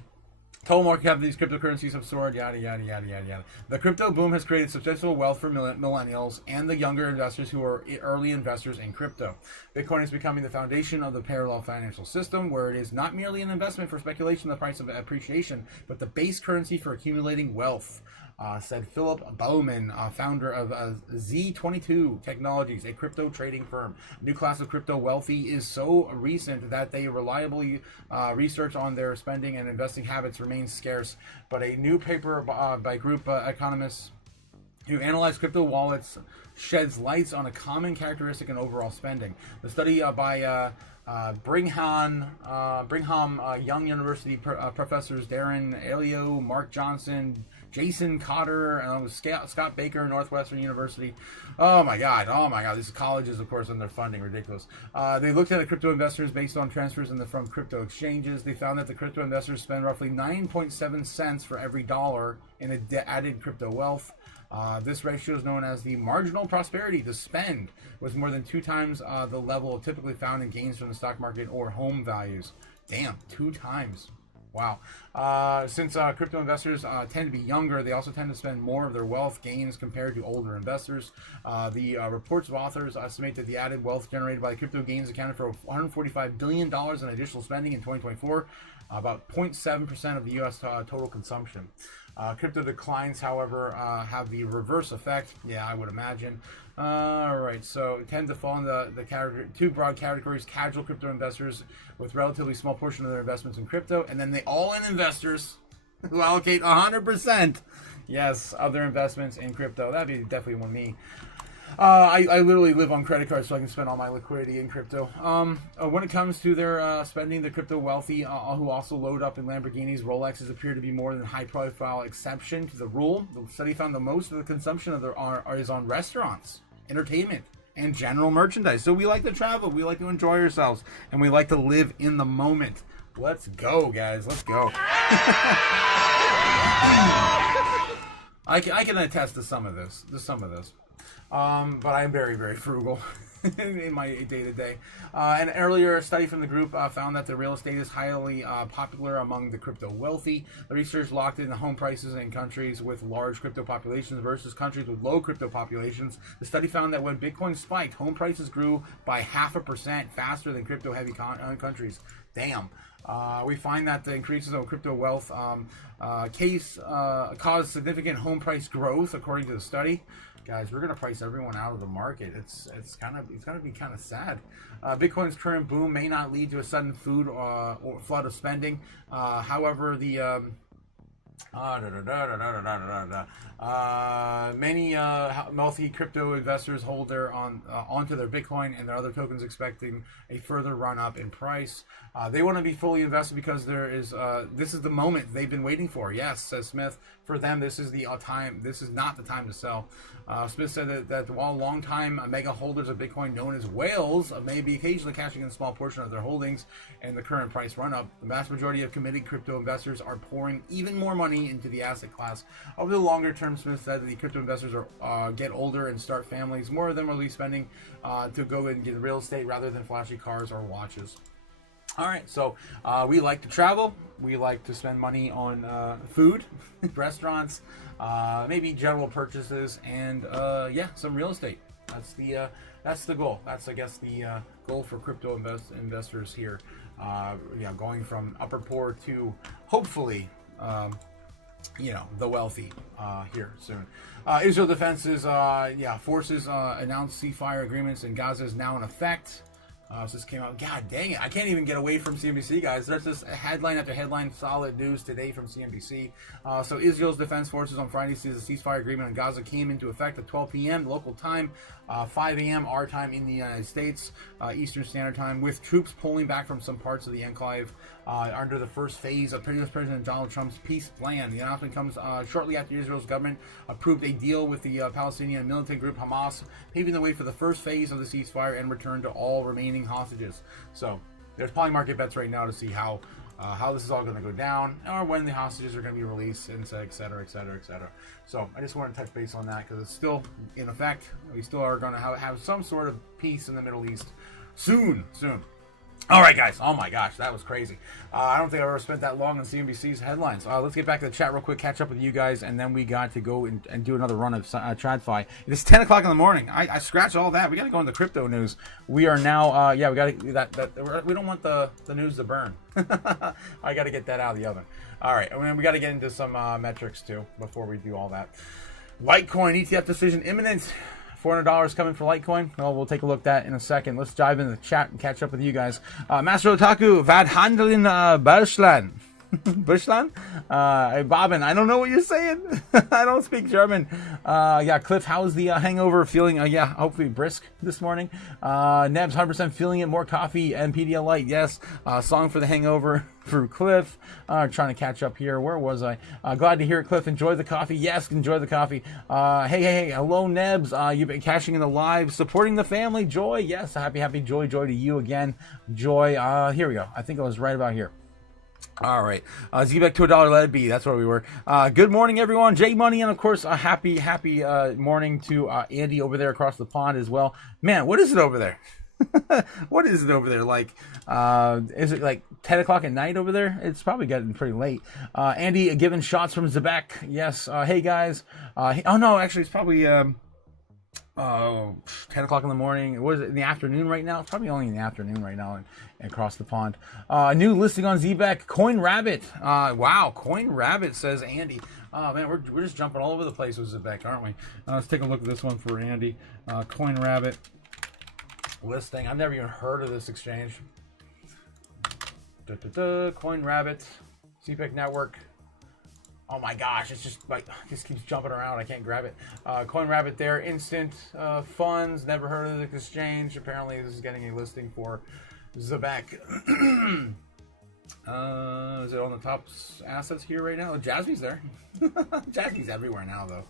Total market cap of these cryptocurrencies have soared, yada, yada, yada, yada, yada. The crypto boom has created substantial wealth for millennials and the younger investors who are early investors in crypto. Bitcoin is becoming the foundation of the parallel financial system, where it is not merely an investment for speculation of the price of appreciation, but the base currency for accumulating wealth. Said Philip Bowman, founder of Z22 Technologies, a crypto trading firm. A new class of crypto wealthy is so recent that they reliably research on their spending and investing habits remains scarce. But a new paper by group economists who analyze crypto wallets sheds lights on a common characteristic in overall spending. The study by Brigham Young University professors Darren Elio, Mark Johnson, Jason Cotter, Scott Baker, Northwestern University. Oh my God! These colleges, of course, and their funding, ridiculous. They looked at the crypto investors based on transfers from crypto exchanges. They found that the crypto investors spend roughly 9.7 cents for every dollar in added crypto wealth. This ratio is known as the marginal prosperity. The spend was more than 2 times the level typically found in gains from the stock market or home values. Damn, 2 times. Wow. Since crypto investors tend to be younger, they also tend to spend more of their wealth gains compared to older investors. The report's authors estimate that the added wealth generated by the crypto gains accounted for $145 billion in additional spending in 2024, about 0.7% of the U.S. Total consumption. Crypto declines, however, have the reverse effect. Yeah, I would imagine. All right, so tend to fall in the 2 broad categories: casual crypto investors with relatively small portion of their investments in crypto, and then the all-in investors who allocate 100%, yes, of their investments in crypto. That'd be definitely one of me. I literally live on credit cards so I can spend all my liquidity in crypto. When it comes to their spending, the crypto wealthy who also load up in Lamborghinis, Rolexes appear to be more than high-profile exception to the rule. The study found that most of the consumption of is on restaurants, entertainment, and general merchandise. So we like to travel, we like to enjoy ourselves, and we like to live in the moment. Let's go, guys. Let's go. I can attest to some of this. But I'm very, very frugal in my day-to-day. An earlier study from the group found that the real estate is highly popular among the crypto wealthy. The research locked in the home prices in countries with large crypto populations versus countries with low crypto populations. The study found that when Bitcoin spiked, home prices grew by 0.5% faster than crypto-heavy countries. Damn. We find that the increases of crypto wealth caused significant home price growth, according to the study. Guys, we're gonna price everyone out of the market. It's gonna be kind of sad. Bitcoin's current boom may not lead to a sudden flood of spending. However, the Many wealthy crypto investors hold their onto their Bitcoin and their other tokens, expecting a further run up in price. They want to be fully invested because this is the moment they've been waiting for. Yes, says Smith. For them, this is the time. This is not the time to sell. Smith said that while longtime mega holders of Bitcoin, known as whales, may be occasionally cashing in a small portion of their holdings and the current price run-up, the vast majority of committed crypto investors are pouring even more money into the asset class. Over the longer term, Smith said that the crypto investors get older and start families. More of them will be spending to go and get real estate rather than flashy cars or watches. All right, so we like to travel. We like to spend money on food, restaurants, maybe general purchases, and yeah, some real estate. That's the goal. That's, I guess, the goal for crypto investors here. Yeah, going from upper poor to hopefully, the wealthy here soon. Israel defenses, forces announced ceasefire agreements in Gaza is now in effect. So this came out. God dang it. I can't even get away from CNBC, guys. There's just headline after headline, solid news today from CNBC. So Israel's defense forces on Friday says the ceasefire agreement on Gaza came into effect at 12 p.m. local time, 5 a.m. our time in the United States, Eastern Standard Time, with troops pulling back from some parts of the enclave under the first phase of President Donald Trump's peace plan. The announcement comes shortly after Israel's government approved a deal with the Palestinian militant group Hamas, paving the way for the first phase of the ceasefire and return to all remaining hostages. So there's probably market bets right now to see how this is all going to go down, or when the hostages are going to be released, and et cetera, et cetera, et cetera. So I just want to touch base on that because it's still in effect. We still are going to have some sort of peace in the Middle East soon. All right, guys. Oh my gosh, that was crazy. I don't think I've ever spent that long on CNBC's headlines. Let's get back to the chat real quick, catch up with you guys, and then we got to go and do another run of TradFi. It is 10 o'clock in the morning. I scratched all that. We got to go into crypto news. We are now, we got to do that. We don't want the news to burn. I got to get that out of the oven. All right, and we got to get into some metrics too before we do all that. Litecoin ETF decision imminent. $400 coming for Litecoin. Well, we'll take a look at that in a second. Let's dive into the chat and catch up with you guys. Master Otaku, vad handeln Bushland? Bushland? Bobbin, I don't know what you're saying. I don't speak German. Cliff, how's the hangover feeling? Hopefully brisk this morning. Nebs, 100% feeling it. More coffee and PDL Light. Yes. Song for the hangover for Cliff. Trying to catch up here. Where was I? Glad to hear it, Cliff. Enjoy the coffee. Yes, enjoy the coffee. Hey. Hello, Nebs. You've been cashing in the live, supporting the family. Joy. Yes. Happy joy to you again. Joy. Here we go. I think I was right about here. All right, ZEBEC to $1, let it be. That's where we were. Good morning, everyone. J Money, and of course, a happy morning to Andy over there across the pond as well. Man, what is it over there? What is it over there? Like, is it like 10 o'clock at night over there? It's probably getting pretty late. Andy giving shots from ZEBEC. Yes. Hey guys. Oh no, actually, it's probably 10 o'clock in the morning. What is it, in the afternoon right now? It's probably only in the afternoon right now and across the pond. New listing on ZEBEC, CoinRabbit. Wow, CoinRabbit, says Andy. Oh man, we're just jumping all over the place with ZEBEC, aren't we? Let's take a look at this one for Andy. CoinRabbit listing. I've never even heard of this exchange. CoinRabbit, ZEBEC network. Oh my gosh, it's just like, just keeps jumping around. I can't grab it. CoinRabbit there, instant funds. Never heard of this exchange. Apparently, this is getting a listing for ZEBEC. Is it on the top assets here right now? Jasmine's there. Jasmine's everywhere now, though.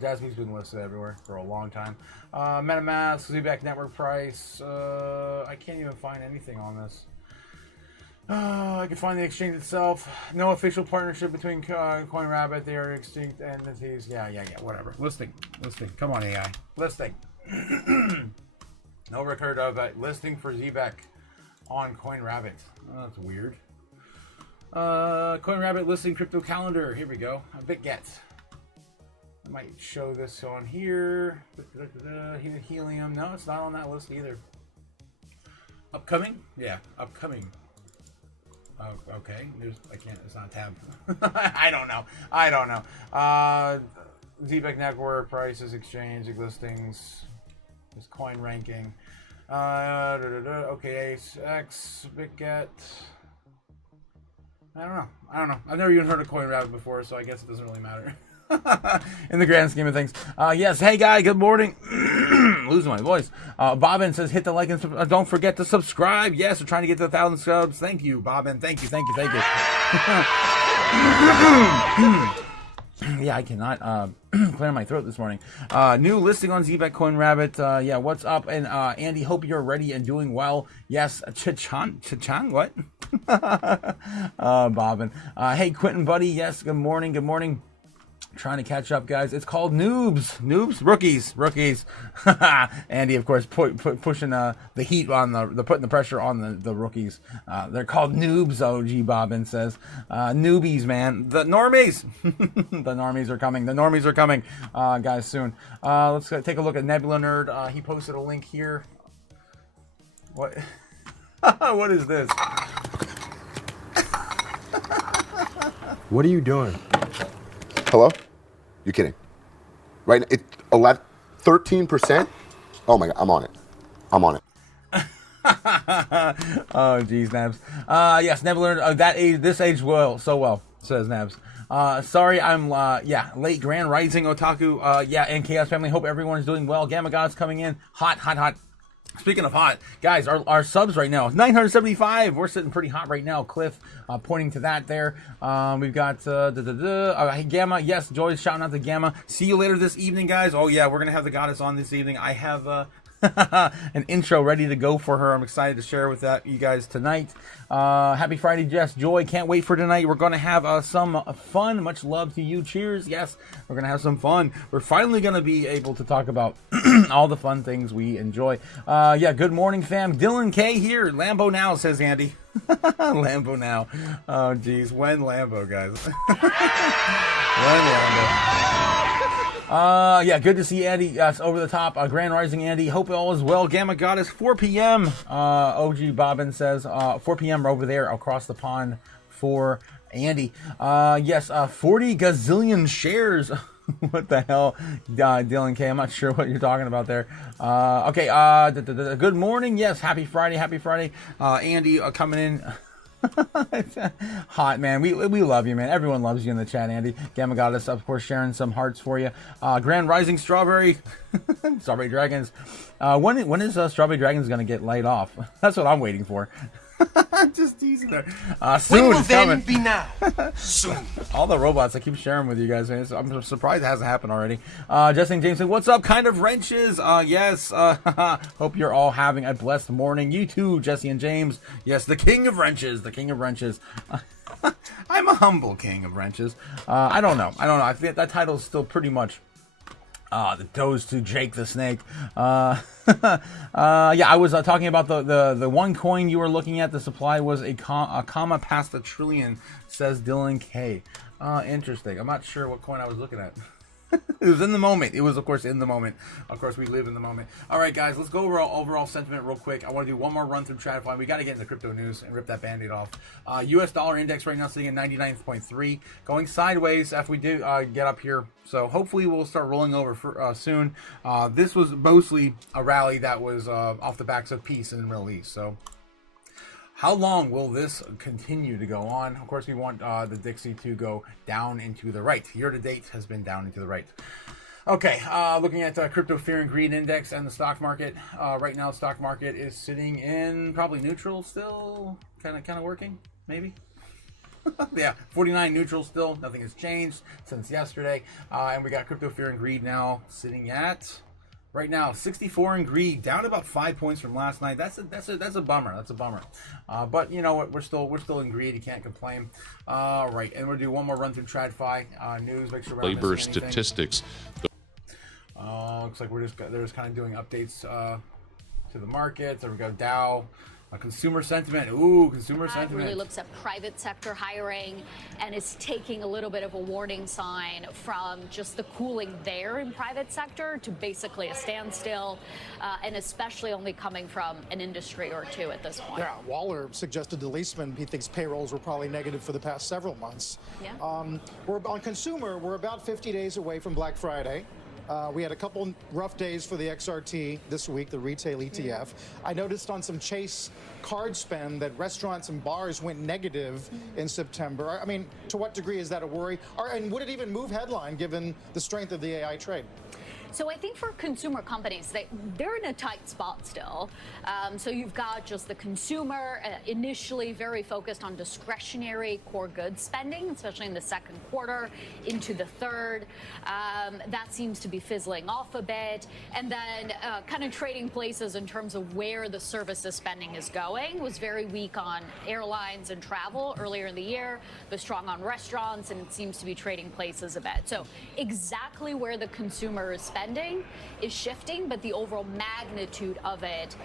Jasmine's been listed everywhere for a long time. MetaMask, ZEBEC network price. I can't even find anything on this. I can find the exchange itself. No official partnership between CoinRabbit. They are extinct entities. Yeah, whatever. Listing. Come on, AI. Listing. No record of a listing for ZEBEC on CoinRabbit. Oh, that's weird. CoinRabbit listing crypto calendar. Here we go. BitGet. I might show this on here. Helium. No, it's not on that list either. Upcoming? Yeah, upcoming. Oh, okay. It's not a tab. I don't know. ZEBEC network, prices, exchange, listings, this coin ranking. Okay, X, BitGet. I don't know. I've never even heard of Coin Rabbit before, so I guess it doesn't really matter. In the grand scheme of things. Yes, hey guy, good morning. Losing my voice. Bobbin says hit the like and don't forget to subscribe. Yes, we're trying to get to 1,000 subs. Thank you, Bobbin. Thank you. Yeah, I cannot clear my throat this morning. New listing on ZEBEC Coin Rabbit. Yeah, what's up? And Andy, hope you're ready and doing well. Yes, Chichan, what? Bobbin. Hey, Quentin, buddy. Yes, good morning. Trying to catch up, guys. It's called rookies. Andy, of course, pushing the heat on putting the pressure on the rookies. They're called noobs. OG Bobbin says, newbies, man. The normies, the normies are coming, guys, soon. Let's take a look at Nebula Nerd. He posted a link here. What? What is this? What are you doing? Hello? You're kidding. Right now, it's 13%? Oh my God, I'm on it. Oh, geez, Nabs. Yes, Nebula, this aged well, so well, says Nabs. Sorry, I'm, late Grand Rising Otaku, and Chaos Family. Hope everyone's doing well. Gamma God's coming in. Hot. Speaking of hot, guys, our subs right now, 975. We're sitting pretty hot right now. Cliff pointing to that there. We've got hey, Gamma. Yes, Joy's shouting out to Gamma. See you later this evening, guys. Oh, yeah, we're going to have the goddess on this evening. I have an intro ready to go for her. I'm excited to share with you guys tonight. Happy Friday, Jess. Joy, can't wait for tonight. We're going to have some fun. Much love to you. Cheers. Yes, we're going to have some fun. We're finally going to be able to talk about all the fun things we enjoy. Good morning, fam. Dylan K here. Lambo now, says Andy. Lambo now. Oh, geez. When Lambo, guys? When Lambo? Good to see Andy. Yes, over the top. Grand Rising Andy. Hope all is well. Gamma Goddess, 4 p.m. OG Bobbin says 4 p.m. over there across the pond for Andy. 40 gazillion shares. What the hell, Dylan K? I'm not sure what you're talking about there. Good morning. Yes, happy Friday. Andy coming in. Hot, man. We love you, man. Everyone loves you in the chat, Andy. Gamma Goddess, of course, sharing some hearts for you. Grand Rising Strawberry Dragons. When is Strawberry Dragons gonna get laid off? That's what I'm waiting for. Just teasing there. Soon. When will then be now? Soon. All the robots I keep sharing with you guys, man. I'm surprised it hasn't happened already. Justin Jameson, what's up, kind of wrenches? Yes. Hope you're all having a blessed morning. You too, Jesse and James. Yes, the king of wrenches. I'm a humble king of wrenches. I don't know. I think that title is still pretty much the toes to Jake the Snake. I was talking about the one coin you were looking at. The supply was a comma past a trillion, says Dylan K. Interesting. I'm not sure what coin I was looking at. It was in the moment. It was, of course, in the moment. Of course, we live in the moment. All right, guys, let's go over our overall sentiment real quick. I want to do one more run through TradFi. We got to get into crypto news and rip that Band-Aid off. U.S. dollar index right now sitting at 99.3, going sideways after we do get up here. So hopefully we'll start rolling over soon. This was mostly a rally that was off the backs of peace in the Middle East. So how long will this continue to go on? Of course, we want the Dixie to go down into the right. Year to date has been down into the right. Okay, looking at Crypto Fear and Greed Index and the stock market. Right now, the stock market is sitting in probably neutral still. Kind of working, maybe. Yeah, 49 neutral still. Nothing has changed since yesterday. And we got Crypto Fear and Greed now sitting at... right now, 64 in greed, down about 5 points from last night. That's a bummer. That's a bummer. But you know what? We're still in greed. You can't complain. Right, and we'll do one more run through TradFi news. Make sure we're not missing anything. Statistics. Looks like they're just kind of doing updates to the markets. There we go. Dow. Consumer sentiment. Ooh, consumer sentiment. Really looks at private sector hiring and is taking a little bit of a warning sign from just the cooling there in private sector to basically a standstill, and especially only coming from an industry or two at this point. Yeah, Waller suggested to Leisman he thinks payrolls were probably negative for the past several months. Yeah. We're on consumer. We're about 50 days away from Black Friday. We had a couple rough days for the XRT this week, the retail ETF. I noticed on some Chase card spend that restaurants and bars went negative in September. I mean, to what degree is that a worry? And would it even move headline given the strength of the AI trade? So I think for consumer companies, they're in a tight spot still. So you've got just the consumer initially very focused on discretionary core goods spending, especially in the second quarter into the third. That seems to be fizzling off a bit. And then kind of trading places in terms of where the services spending is going was very weak on airlines and travel earlier in the year, but strong on restaurants, and it seems to be trading places a bit. So exactly where the consumer is spending is shifting, but the overall magnitude of it,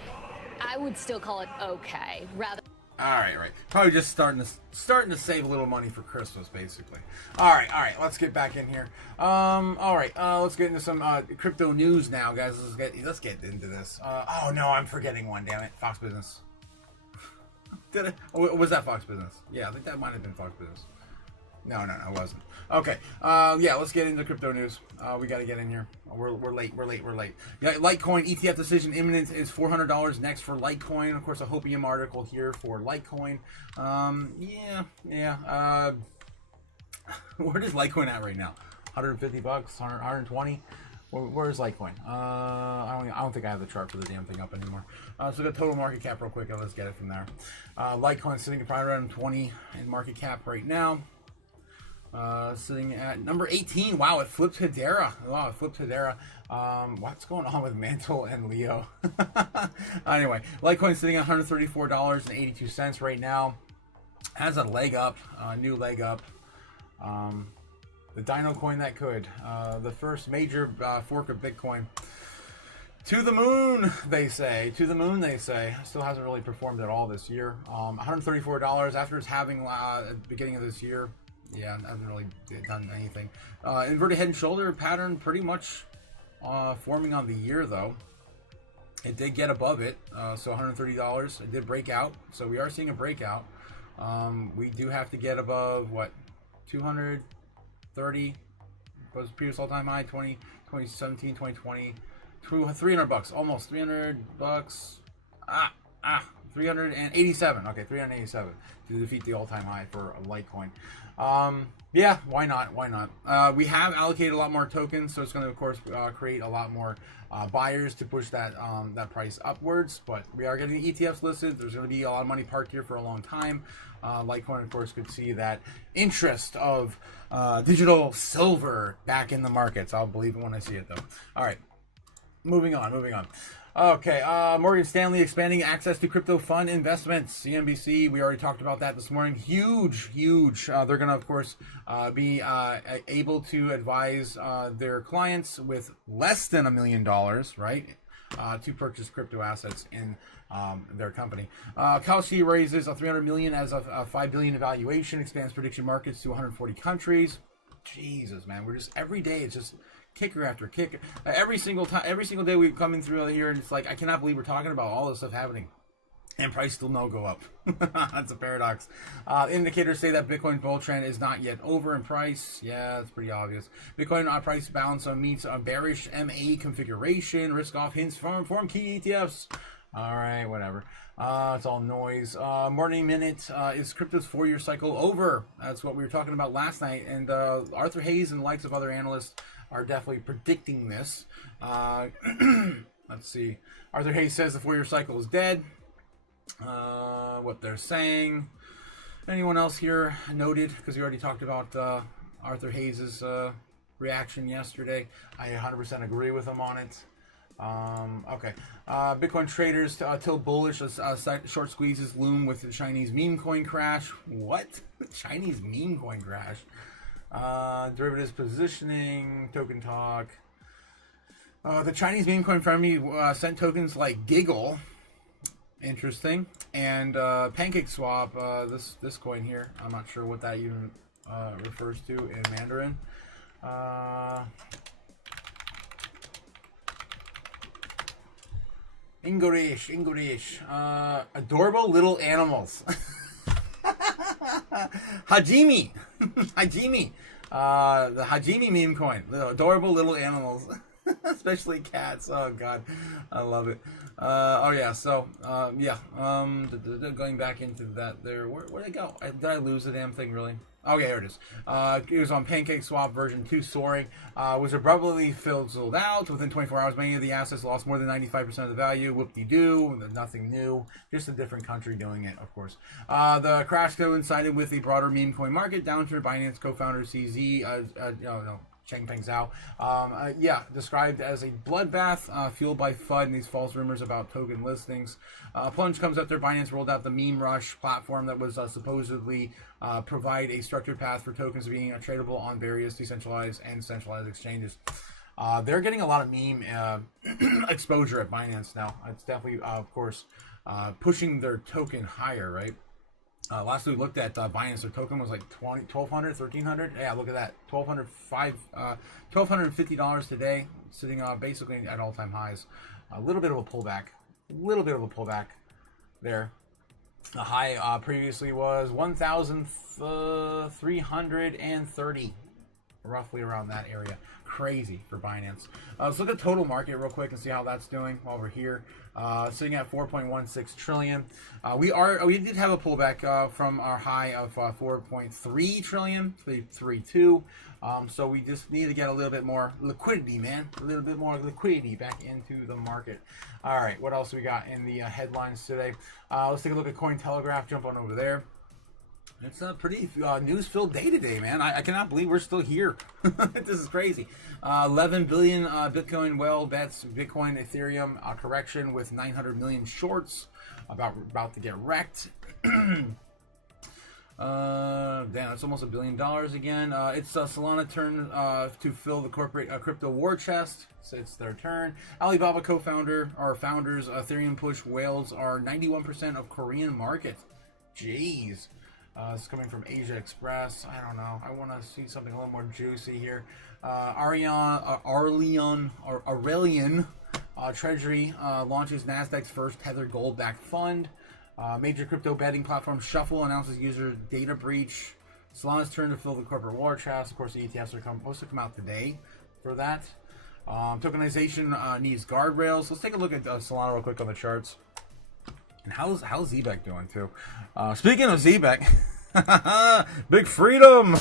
I would still call it okay. Rather. All right. Probably just starting to save a little money for Christmas, basically. All right. Let's get back in here. All right. Let's get into some crypto news now, guys. Let's get into this. Oh no, I'm forgetting one. Damn it, Fox Business. Did it? Was that Fox Business? Yeah, I think that might have been Fox Business. No, it wasn't. Okay, yeah, let's get into crypto news. We got to get in here. We're late. Yeah, Litecoin ETF decision imminent is $400 next for Litecoin. Of course, a Hopium article here for Litecoin. Yeah. Where is Litecoin at right now? 150 bucks, 120. Where's Litecoin? I don't think I have the chart for the damn thing up anymore. So the total market cap real quick, and let's get it from there. Litecoin sitting at probably around 20 in market cap right now. Sitting at number 18. Wow, it flipped Hedera. What's going on with Mantle and Leo? Anyway, Litecoin sitting at $134.82 right now. Has a leg up, new leg up. The Dino coin that could. The first major fork of Bitcoin. To the moon, they say. Still hasn't really performed at all this year. $134 after its halving at the beginning of this year. Yeah, hasn't really done anything. Inverted head and shoulder pattern pretty much forming on the year, though. It did get above it, so $130. It did break out, so we are seeing a breakout. We do have to get above, what, 230? Was previous all-time high, 2017, 2020. 300 bucks, almost 300 bucks. 387. Okay, 387 to defeat the all-time high for a Litecoin. Yeah, why not? We have allocated a lot more tokens, so it's going to, of course, create a lot more buyers to push that price upwards. But we are getting ETFs listed. There's going to be a lot of money parked here for a long time. Litecoin, of course, could see that interest of digital silver back in the markets. I'll believe it when I see it, though. All right, moving on. Okay, Morgan Stanley expanding access to crypto fund investments. CNBC, we already talked about that this morning. Huge. They're going to, of course, be able to advise their clients with less than $1 million, right, to purchase crypto assets in their company. Kalshi raises $300 million as of $5 billion evaluation, expands prediction markets to 140 countries. Jesus, man, we're just every day. It's just kicker after kicker. Every single day we come in through here, and it's like I cannot believe we're talking about all this stuff happening, and price still no go up. That's a paradox. Indicators say that Bitcoin bull trend is not yet over in price. Yeah, that's pretty obvious. Bitcoin price balance meets a bearish MA configuration. Risk off hints from key ETFs. All right, whatever. It's all noise. Morning Minute, is crypto's 4-year cycle over? That's what we were talking about last night. And Arthur Hayes and the likes of other analysts are definitely predicting this. Let's see. Arthur Hayes says the 4-year cycle is dead. What they're saying. Anyone else here noted? Because we already talked about Arthur Hayes' reaction yesterday. I 100% agree with him on it. Okay. Bitcoin traders till bullish as short squeezes loom with the Chinese meme coin crash. What? Chinese meme coin crash? Derivatives positioning, token talk. The Chinese meme coin family sent tokens like Giggle. Interesting. And PancakeSwap, this coin here. I'm not sure what that even refers to in Mandarin. English. Adorable little animals. Hajime. The Hajime meme coin. The adorable little animals. Especially cats. Oh God, I love it. Going back into that there. Where'd it go? Did I lose the damn thing really? Okay, here it is. It was on PancakeSwap version 2 soaring. Was abruptly fizzled out within 24 hours. Many of the assets lost more than 95% of the value. Whoop-de-doo. Nothing new. Just a different country doing it, of course. The crash coincided with the broader meme coin market downturn. Binance co-founder CZ, Changpeng Zhao, described as a bloodbath fueled by FUD and these false rumors about token listings. Plunge comes after Binance rolled out the Meme Rush platform that was supposedly provide a structured path for tokens being tradable on various decentralized and centralized exchanges. They're getting a lot of meme exposure at Binance now. It's definitely, of course, pushing their token higher, right? Last we looked at Binance, their token was like $1,200, $1,300. Yeah, look at that, $1,250 today, sitting basically at all-time highs. A little bit of a pullback, there. The high previously was 1,330, roughly around that area. Crazy for Binance. Let's look at total market real quick and see how that's doing while we're here. Sitting at 4.16 trillion. We did have a pullback from our high of 4.3 trillion, 3.32. So we just need to get a little bit more liquidity, man. A little bit more liquidity back into the market. All right, what else we got in the headlines today? Let's take a look at Cointelegraph. Jump on over there. It's a pretty news-filled day today, man. I cannot believe we're still here. This is crazy. 11 billion Bitcoin whale bets, Bitcoin, Ethereum correction with 900 million shorts. About to get wrecked. Damn, it's almost $1 billion again. It's Solana turn to fill the corporate crypto war chest. So it's their turn. Alibaba co-founder or founders Ethereum push whales are 91% of Korean market. Jeez. It's coming from Asia Express. I don't know. I want to see something a little more juicy here. Aurelian Treasury launches Nasdaq's first tethered gold-backed fund. Major crypto betting platform Shuffle announces user data breach. Solana's turn to fill the corporate war chest. Of course, the ETFs are supposed to come out today for that. Tokenization needs guardrails. Let's take a look at Solana real quick on the charts. And how's ZEBEC doing too? Speaking of ZEBEC, big freedom.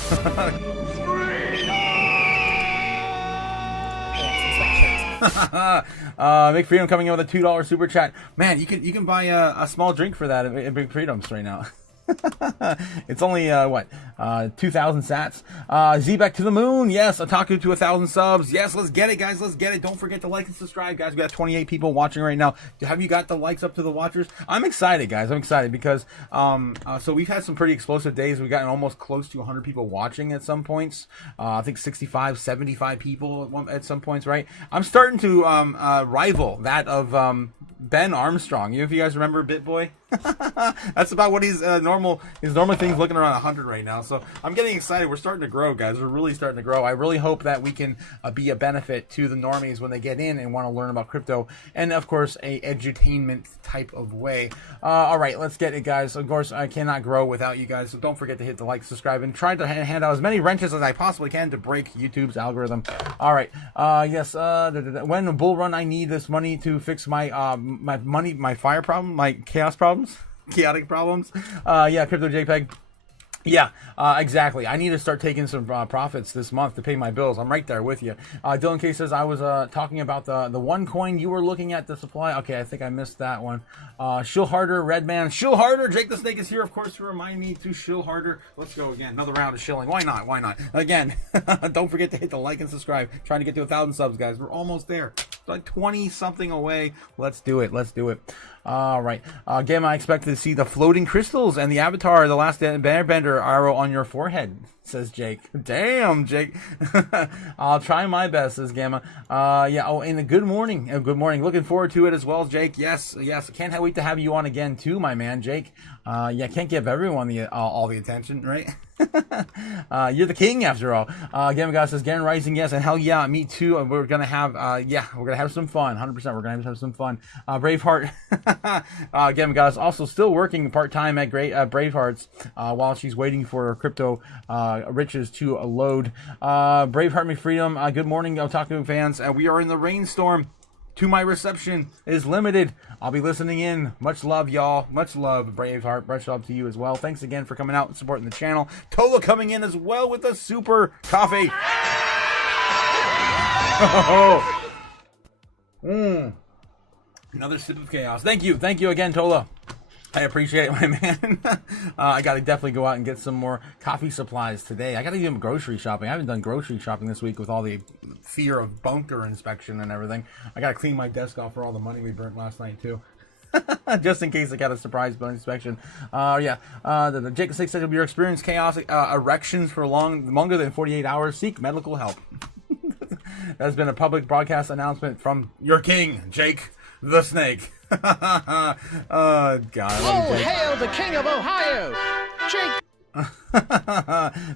Big freedom coming in with a $2 super chat. Man, you can buy a small drink for that at Big Freedoms right now. It's only 2,000 sats. ZEBEC to the moon. Yes. Otaku to 1,000 subs. Yes, let's get it, guys. Let's get it. Don't forget to like and subscribe, guys. We got 28 people watching right now. Have you got the likes up to the watchers? I'm excited, guys. I'm excited because so we've had some pretty explosive days. We've gotten almost close to 100 people watching at some points. I think 65, 75 people at some points, right? I'm starting to rival that of Ben Armstrong. If you guys remember BitBoy? That's about what his normal thing's looking around 100 right now. So I'm getting excited. We're starting to grow, guys. We're really starting to grow. I really hope that we can be a benefit to the normies when they get in and want to learn about crypto, and of course a edutainment type of way. All right, let's get it, guys. Of course, I cannot grow without you guys. So don't forget to hit the like, subscribe, and try to hand out as many wrenches as I possibly can to break YouTube's algorithm. All right. Yes. When a bull run, I need this money to fix my my fire problem, my chaos problem. Chaotic problems. Crypto JPEG. Yeah, exactly. I need to start taking some profits this month to pay my bills. I'm right there with you. Dylan K says, I was talking about the one coin you were looking at the supply. Okay, I think I missed that one. Shill harder, Redman. Shill harder. Jake the Snake is here, of course, to remind me to shill harder. Let's go again. Another round of shilling. Why not? Why not? Again, don't forget to hit the like and subscribe. Trying to get to 1,000 subs, guys. We're almost there. It's like 20-something away. Let's do it. Let's do it. All right. Again, I expect to see the floating crystals and the avatar, the last bender arrow on your forehead, says Jake. Damn, Jake. I'll try my best, says Gamma. And a good morning. Good morning. Looking forward to it as well, Jake. Yes. Can't wait to have you on again, too, my man, Jake. Yeah, can't give everyone all the attention, right? You're the king after all. Again, God says, Garen Rising, yes, and hell yeah, me too. We're gonna have, we're gonna have some fun. 100%, we're gonna have some fun. Braveheart, again, God is also still working part time at Braveheart's while she's waiting for her crypto riches to load. Braveheart McFreedom, good morning, Otaku fans. We are in the rainstorm. To my reception is limited. I'll be listening in. Much love, y'all. Much love, Braveheart. Much love to you as well. Thanks again for coming out and supporting the channel. Tola coming in as well with a super coffee. Another sip of chaos. Thank you. Thank you again, Tola. I appreciate it, my man. I got to definitely go out and get some more coffee supplies today. I got to do grocery shopping. I haven't done grocery shopping this week with all the fear of bunker inspection and everything. I got to clean my desk off for all the money we burnt last night, too. Just in case I got a surprise bunker inspection. The Jacob 6 said, your experience chaos erections for longer than 48 hours. Seek medical help. That's been a public broadcast announcement from your king, Jake the Snake. God. Oh, hail the king of Ohio, Jake.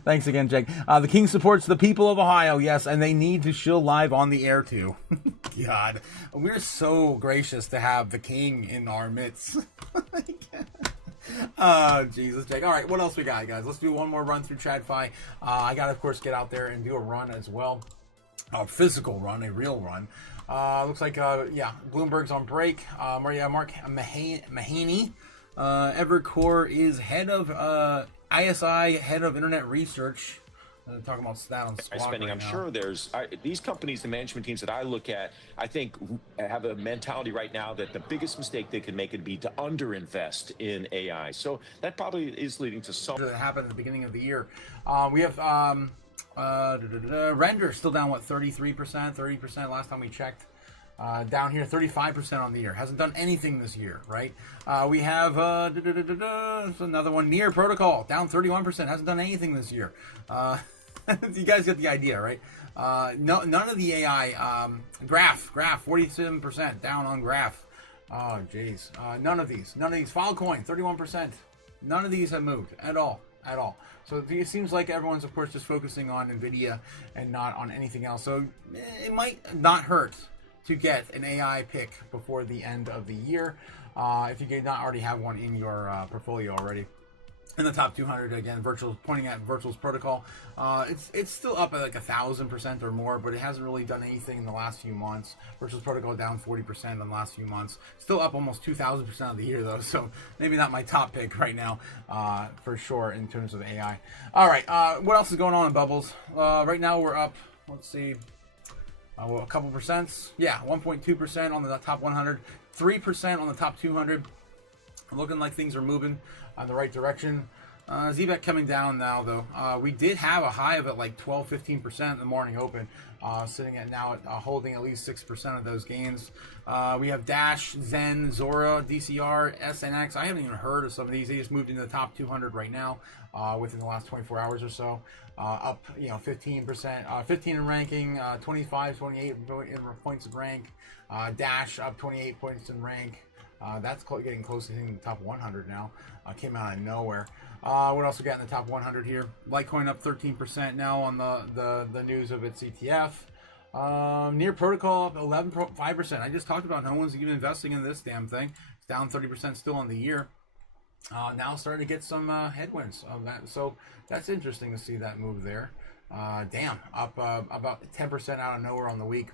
Thanks again, Jake. The king supports the people of Ohio, yes, and they need to shill live on the air too. God, we're so gracious to have the king in our midst. Oh, Jesus, Jake. All right, what else we got, guys? Let's do one more run through TradFi. I got to, of course, get out there and do a run as well. A physical run, a real run. Looks like, Bloomberg's on break. Mark Mahaney. Evercore is head of ISI, head of internet research. Talking about that on Squawk spending. right I'm now. sure there's these companies, the management teams that I look at, I think have a mentality right now that the biggest mistake they could make would be to underinvest in AI. So that probably is leading to some. That happened at the beginning of the year. We have Render still down, what, 33%, 30% last time we checked. Down here, 35% on the year. Hasn't done anything this year, right? We have another one, Near Protocol, down 31%. Hasn't done anything this year. You guys get the idea, right? None of the AI. Graph, 47% down on Graph. Oh, jeez. None of these. Filecoin, 31%. None of these have moved at all. So it seems like everyone's, of course, just focusing on NVIDIA and not on anything else. So it might not hurt to get an AI pick before the end of the year, if you did not already have one in your portfolio already. In the top 200, again, pointing at Virtual's Protocol, it's still up at like 1,000% or more, but it hasn't really done anything in the last few months. Virtual's Protocol down 40% in the last few months. Still up almost 2,000% of the year, though, so maybe not my top pick right now, for sure, in terms of AI. All right, what else is going on in Bubbles? Right now we're up, let's see, a couple percents. Yeah, 1.2% on the top 100, 3% on the top 200. Looking like things are moving in the right direction. ZEBEC coming down now, though. We did have a high of at like 12-15% in the morning open, sitting at now holding at least 6% of those gains. We have Dash, Zen, Zora, DCR, SNX. I haven't even heard of some of these. They just moved into the top 200 right now within the last 24 hours or so. Up, 15%, 15 in ranking, 25, 28 in points of rank. Dash up 28 points in rank. That's getting close to hitting the top 100 now. Came out of nowhere. What else we got in the top 100 here? Litecoin up 13% now on the news of its ETF. Near Protocol up 11.5%. I just talked about no one's even investing in this damn thing. It's down 30% still on the year. Now starting to get some headwinds of that. So that's interesting to see that move there. Damn, up about 10% out of nowhere on the week.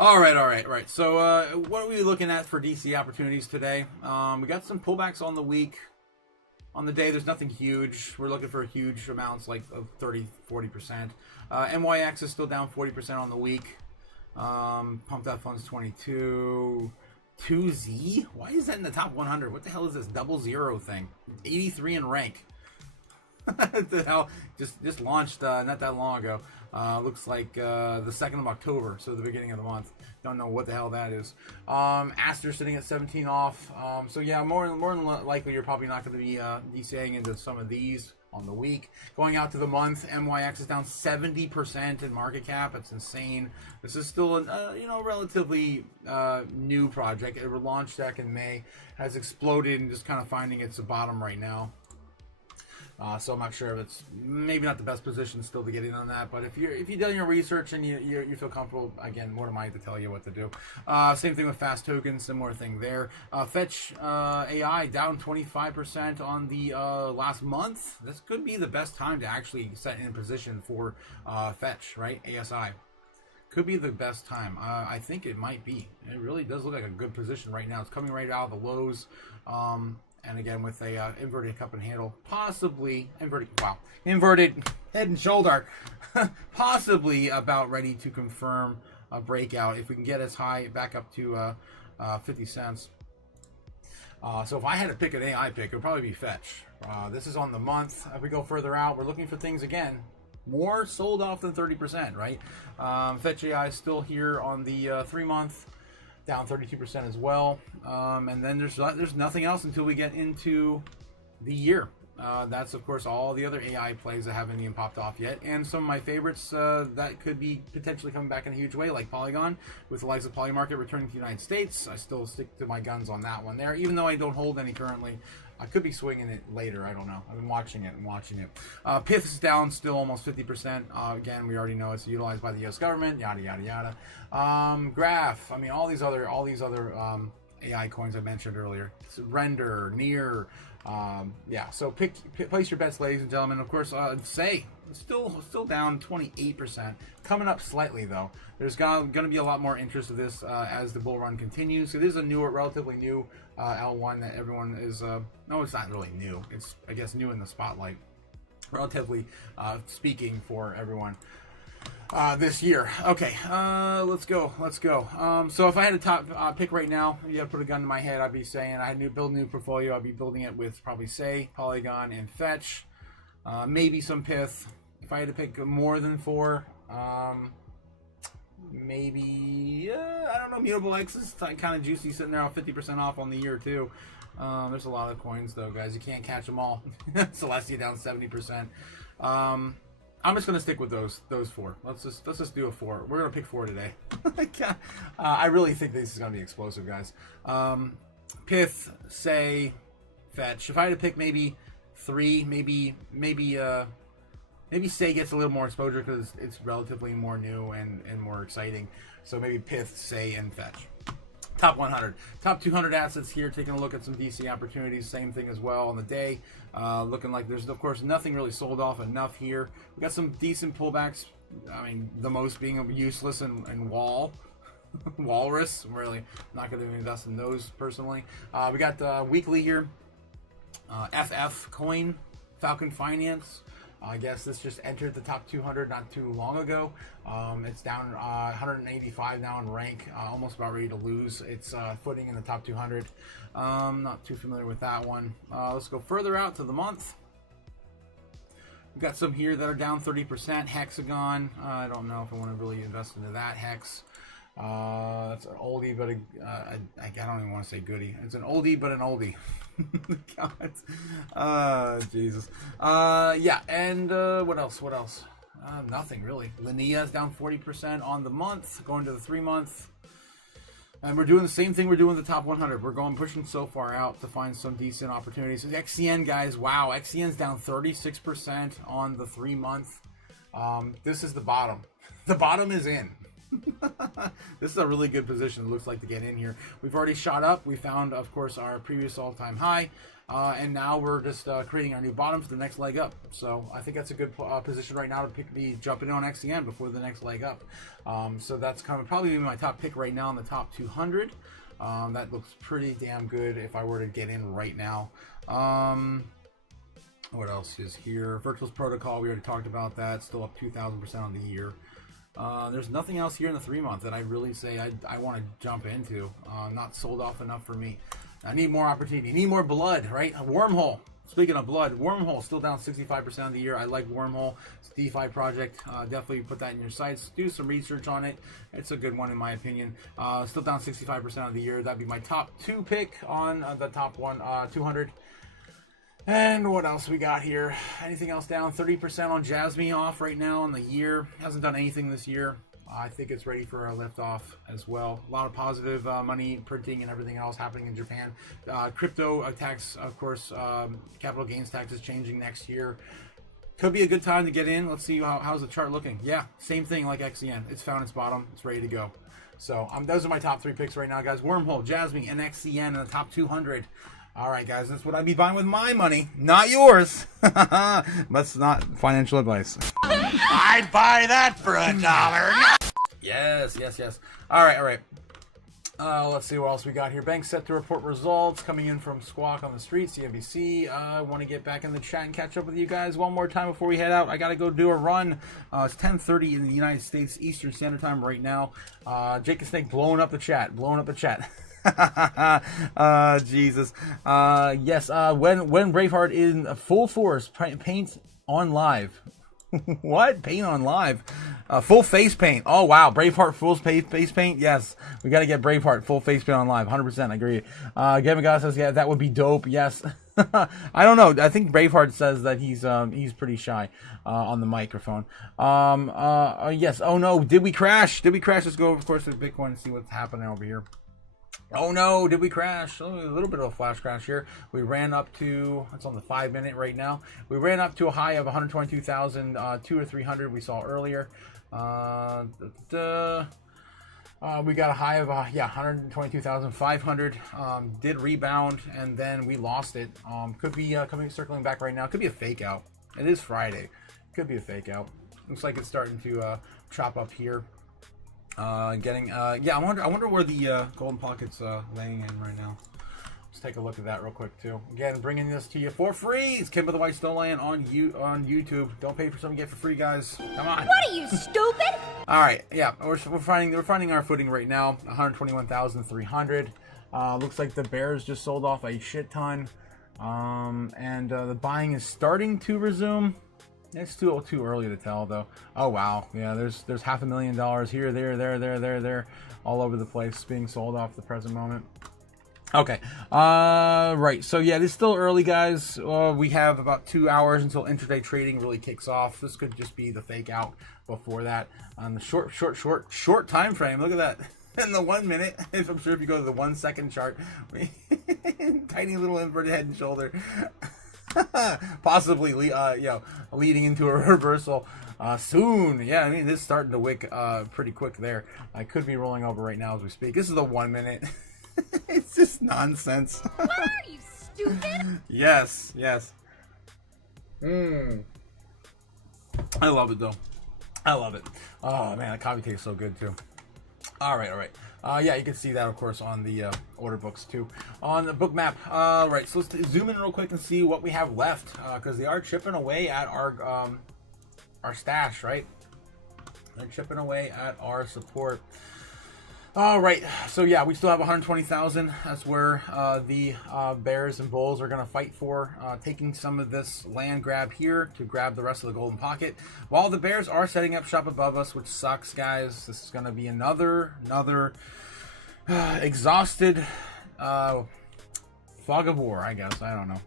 All right. So what are we looking at for DC opportunities today? We got some pullbacks on the week. On the day, there's nothing huge. We're looking for huge amounts like of 30-40%. MYX is still down 40% on the week. Pumped Up Funds 22. 2Z? Why is that in the top 100? What the hell is this 00 thing? 83 in rank. What the hell? Just launched not that long ago. Looks like the 2nd of October, so the beginning of the month. Don't know what the hell that is. Aster sitting at 17 off. So yeah, more than likely you're probably not going to be DCAing into some of these on the week. Going out to the month, MYX is down 70% in market cap. It's insane. This is still a relatively new project. It launched back in May, has exploded and just kind of finding its bottom right now. So I'm not sure if it's maybe not the best position still to get in on that, but if you've done your research and you feel comfortable, again, what am I to tell you what to do? Same thing with fast tokens, similar thing there. Fetch AI down 25% on the last month. This could be the best time to actually set in position for Fetch, right? ASI. Could be the best time. I think it might be. It really does look like a good position right now. It's coming right out of the lows. And again, with a inverted cup and handle, possibly inverted head and shoulder, possibly about ready to confirm a breakout if we can get as high back up to 50 cents. So if I had to pick an AI pick, it would probably be Fetch. This is on the month. If we go further out, we're looking for things again more sold off than 30%, right? Fetch AI is still here on the 3 month. Down 32% as well, and then there's nothing else until we get into the year. That's of course all the other AI plays that haven't even popped off yet, and some of my favorites that could be potentially coming back in a huge way, like Polygon, with the likes of Polymarket returning to the United States. I still stick to my guns on that one there, even though I don't hold any currently. I could be swinging it later. I don't know. I've been watching it. Pith is down still almost 50%. Again, we already know it's utilized by the U.S. government. Yada yada yada. Graph. I mean, all these other AI coins I mentioned earlier. Render, Near. Yeah. So place your bets, ladies and gentlemen. Of course, Say still down 28%. Coming up slightly though. There's going to be a lot more interest of this as the bull run continues. It is a relatively new L1 that everyone is. No, it's not really new. It's, I guess, new in the spotlight, relatively speaking, for everyone this year. Okay, let's go. So if I had a top pick right now, you have to put a gun to my head, I'd be saying I had build a new portfolio. I'd be building it with probably Say, Polygon, and Fetch. Maybe some Pith. If I had to pick more than 4, maybe I don't know. Mutable X is kind of juicy, sitting there 50% off on the year too. There's a lot of coins though, guys. You can't catch them all. Celestia down 70%. I'm just gonna stick with those 4. Let's just do a 4. We're gonna pick 4 today. I really think this is gonna be explosive, guys. Pith, Say, Fetch. If I had to pick maybe 3, maybe Say gets a little more exposure because it's relatively more new and more exciting. So maybe Pith, Say, and Fetch. Top 100. Top 200 assets here, taking a look at some DC opportunities. Same thing as well on the day. Looking like there's, of course, nothing really sold off enough here. We got some decent pullbacks. I mean, the most being Useless and Walrus. I'm really not going to invest in those personally. We got weekly here. FF Coin, Falcon Finance. I guess this just entered the top 200 not too long ago. It's down 185 now in rank, almost about ready to lose its footing in the top 200. Not too familiar with that one. Let's go further out to the month. We've got some here that are down 30%. Hexagon. I don't know if I want to really invest into that. Hex. That's an oldie, but I don't even want to say goodie. It's an oldie, but an oldie. God. Jesus. Yeah, and what else? Nothing really. Linea is down 40% on the month, going to the 3 month. And we're doing the same thing we're doing with the top 100. We're pushing so far out to find some decent opportunities. So XCN, guys, wow, XCN's down 36% on the 3 month. This is the bottom. The bottom is in. This is a really good position, it looks like, to get in here. We've already shot up. We found, of course, our previous all-time high, and now we're just creating our new bottom for the next leg up. So I think that's a good position right now to be jumping on XCN before the next leg up. So that's probably my top pick right now in the top 200. That looks pretty damn good if I were to get in right now. What else is here? Virtuous Protocol, we already talked about that. Still up 2,000% on the year. There's nothing else here in the 3 month that I really say I want to jump into. Not sold off enough for me. I need more opportunity. I need more blood, right? A wormhole. Speaking of blood, Wormhole still down 65% of the year. I like Wormhole. It's a DeFi project. Definitely put that in your sights. Do some research on it. It's a good one in my opinion. Still down 65% of the year. That'd be my top 2 pick on the top 200. And what else we got here? Anything else down? 30% on Jasmine off right now on the year. Hasn't done anything this year. I think it's ready for a lift off as well. A lot of positive money printing and everything else happening in Japan. Crypto tax, of course, capital gains tax is changing next year. Could be a good time to get in. Let's see how's the chart looking. Yeah, same thing like XCN. It's found its bottom. It's ready to go. So those are my top 3 picks right now, guys. Wormhole, Jasmine, and XCN in the top 200. All right, guys, that's what I'd be buying with my money, not yours. That's not financial advice. I'd buy that for $1. Yes. All right. Let's see what else we got here. Banks set to report results coming in from Squawk on the Street, CNBC. I want to get back in the chat and catch up with you guys one more time before we head out. I got to go do a run. It's 10:30 in the United States Eastern Standard Time right now. Jake and Snake blowing up the chat. Jesus. Yes. When Braveheart in full force, paint on live. What? Paint on live? Full face paint. Oh wow, Braveheart full face paint. Yes, we got to get Braveheart full face paint on live. 100%. I agree. Gavin God says, yeah, that would be dope. Yes. I don't know. I think Braveheart says that he's pretty shy on the microphone. Yes. Oh no, did we crash? Let's go, of course, to Bitcoin and see what's happening over here. Oh no, did we crash? Oh, a little bit of a flash crash here. We ran up to, it's on the 5 minute right now. We ran up to a high of 122,000, 200 or 300 we saw earlier. We got a high of, 122,500. Did rebound and then we lost it. Could be circling back right now. Could be a fake out. It is Friday. Could be a fake out. Looks like it's starting to chop up here. I wonder where the golden pocket's laying in right now. Let's take a look at that real quick too. Again, bringing this to you for free. It's Kim with the White Stone Lion on YouTube. Don't pay for something, get for free, guys. Come on. What are you, stupid? All right, yeah, we're finding our footing right now. 121,300. Looks like the Bears just sold off a shit ton, and the buying is starting to resume. It's too early to tell, though. Oh wow, yeah. There's $500,000 here, there, all over the place being sold off at the present moment. Okay, right. So yeah, it's still early, guys. We have about 2 hours until intraday trading really kicks off. This could just be the fake out before that on the short time frame. Look at that. In the 1 minute, I'm sure if you go to the 1 second chart, tiny little inverted head and shoulder. Possibly, leading into a reversal soon. Yeah, I mean, this is starting to wick pretty quick there. I could be rolling over right now as we speak. This is the 1 minute. It's just nonsense. What are you, stupid? Yes. I love it, though. I love it. Oh, man, that coffee tastes so good, too. All right. Yeah, you can see that, of course, on the order books, too. On the book map. Right, so let's zoom in real quick and see what we have left, because they are chipping away at our stash, right? They're chipping away at our support. All right, so yeah, we still have 120,000. That's where the Bears and Bulls are going to fight for, taking some of this land grab here to grab the rest of the golden pocket. While the Bears are setting up shop above us, which sucks, guys. This is going to be another exhausted fog of war, I guess. I don't know.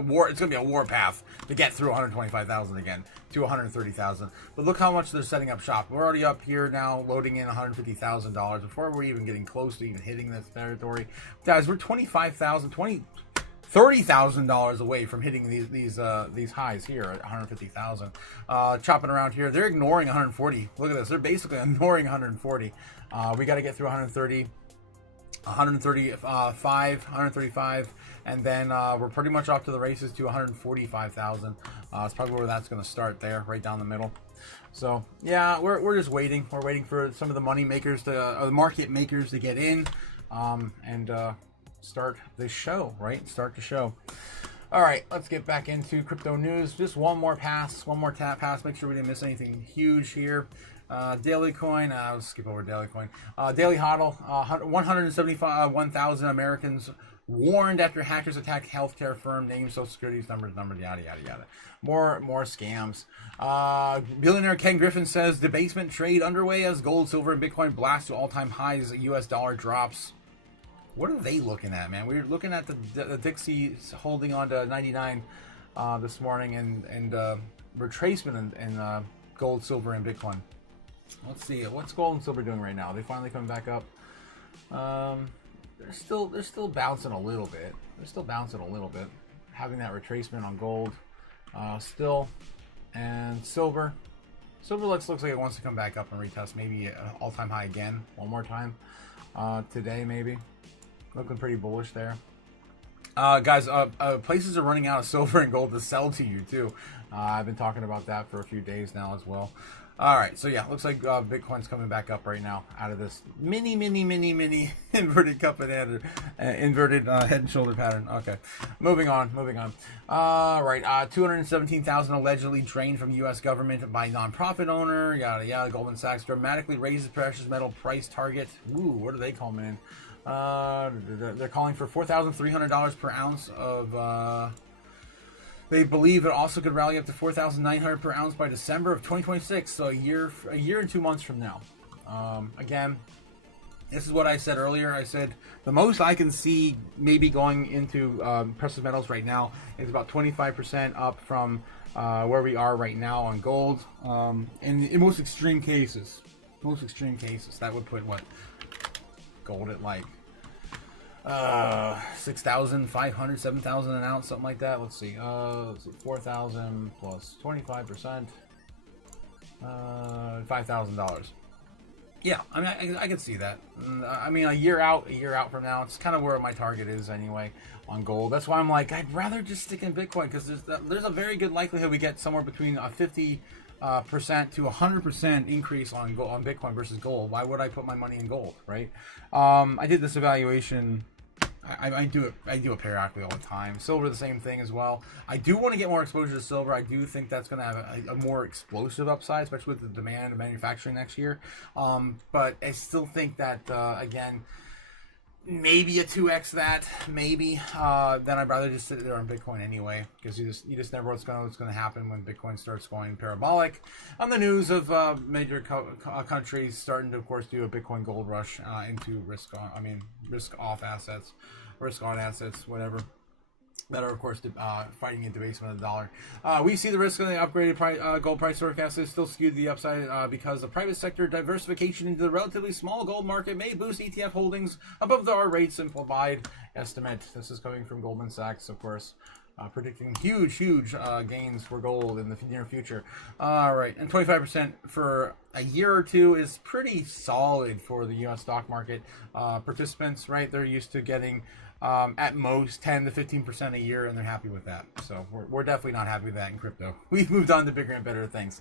War. It's going to be a war path to get through 125,000 again to 130,000. But look how much they're setting up shop. We're already up here now, loading in $150,000 before we're even getting close to even hitting this territory. Guys, we're $30,000 away from hitting these highs here at 150,000. Chopping around here, they're ignoring 140. Look at this. They're basically ignoring 140. We got to get through 135, and then we're pretty much off to the races to 145,000. It's probably where that's going to start there, right down the middle. So yeah, we're just waiting. We're waiting for some of the money makers the market makers to get in, and start the show. Right, start the show. All right, let's get back into crypto news. Just one more pass. Make sure we didn't miss anything huge here. Daily coin, I'll skip over daily coin. Daily hodl, 171,000 Americans warned after hackers attacked healthcare firm, names, social security numbers, yada, yada, yada. More scams. Billionaire Ken Griffin says debasement trade underway as gold, silver, and Bitcoin blast to all-time highs. US dollar drops. What are they looking at, man? We were looking at the Dixie holding on to 99 this morning, and retracement in gold, silver, and Bitcoin. Let's see, what's gold and silver doing right now? Are they finally coming back up? They're still bouncing a little bit. Having that retracement on gold, still, and silver. Silver looks like it wants to come back up and retest maybe an all-time high again, one more time today maybe. Looking pretty bullish there. Guys, places are running out of silver and gold to sell to you too. I've been talking about that for a few days now as well. All right, so yeah, looks like Bitcoin's coming back up right now out of this mini inverted cup and head, inverted head and shoulder pattern. Okay, moving on. Right, 217,000 allegedly drained from U.S. government by nonprofit owner. Yada yada. Goldman Sachs dramatically raises precious metal price target. Ooh, what are they calling in? They're calling for $4,300 per ounce of. They believe it also could rally up to $4,900 per ounce by December of 2026, so a year and 2 months from now. Again, this is what I said earlier. I said the most I can see maybe going into precious metals right now is about 25% up from where we are right now on gold. In most extreme cases, that would put what gold at like 6,500, 7,000 an ounce, something like that. Let's see, 4,000 plus 25%, $5,000. Yeah, I mean, I can see that. I mean, a year out from now, it's kind of where my target is anyway on gold. That's why I'm like, I'd rather just stick in Bitcoin, because there's a very good likelihood we get somewhere between a 50% to 100% increase on Bitcoin versus gold. Why would I put my money in gold, right? I did this evaluation. I do it periodically all the time. Silver, the same thing as well. I do want to get more exposure to silver. I do think that's going to have a more explosive upside, especially with the demand of manufacturing next year. But I still think that again, maybe a 2x that, maybe. Then I'd rather just sit there on Bitcoin anyway, because you just never know what's going to happen when Bitcoin starts going parabolic. On the news of major countries starting to, of course, do a Bitcoin gold rush into risk on assets, whatever, that are, of course, fighting a debasement of the dollar. We see the risk of the upgraded gold price forecast is still skewed to the upside because the private sector diversification into the relatively small gold market may boost ETF holdings above the R rates implied estimate. This is coming from Goldman Sachs, of course, predicting huge gains for gold in the near future. All right, and 25% for a year or two is pretty solid for the U.S. stock market. Participants, right, they're used to getting at most 10 to 15% a year, and they're happy with that. So we're definitely not happy with that in crypto. We've moved on to bigger and better things.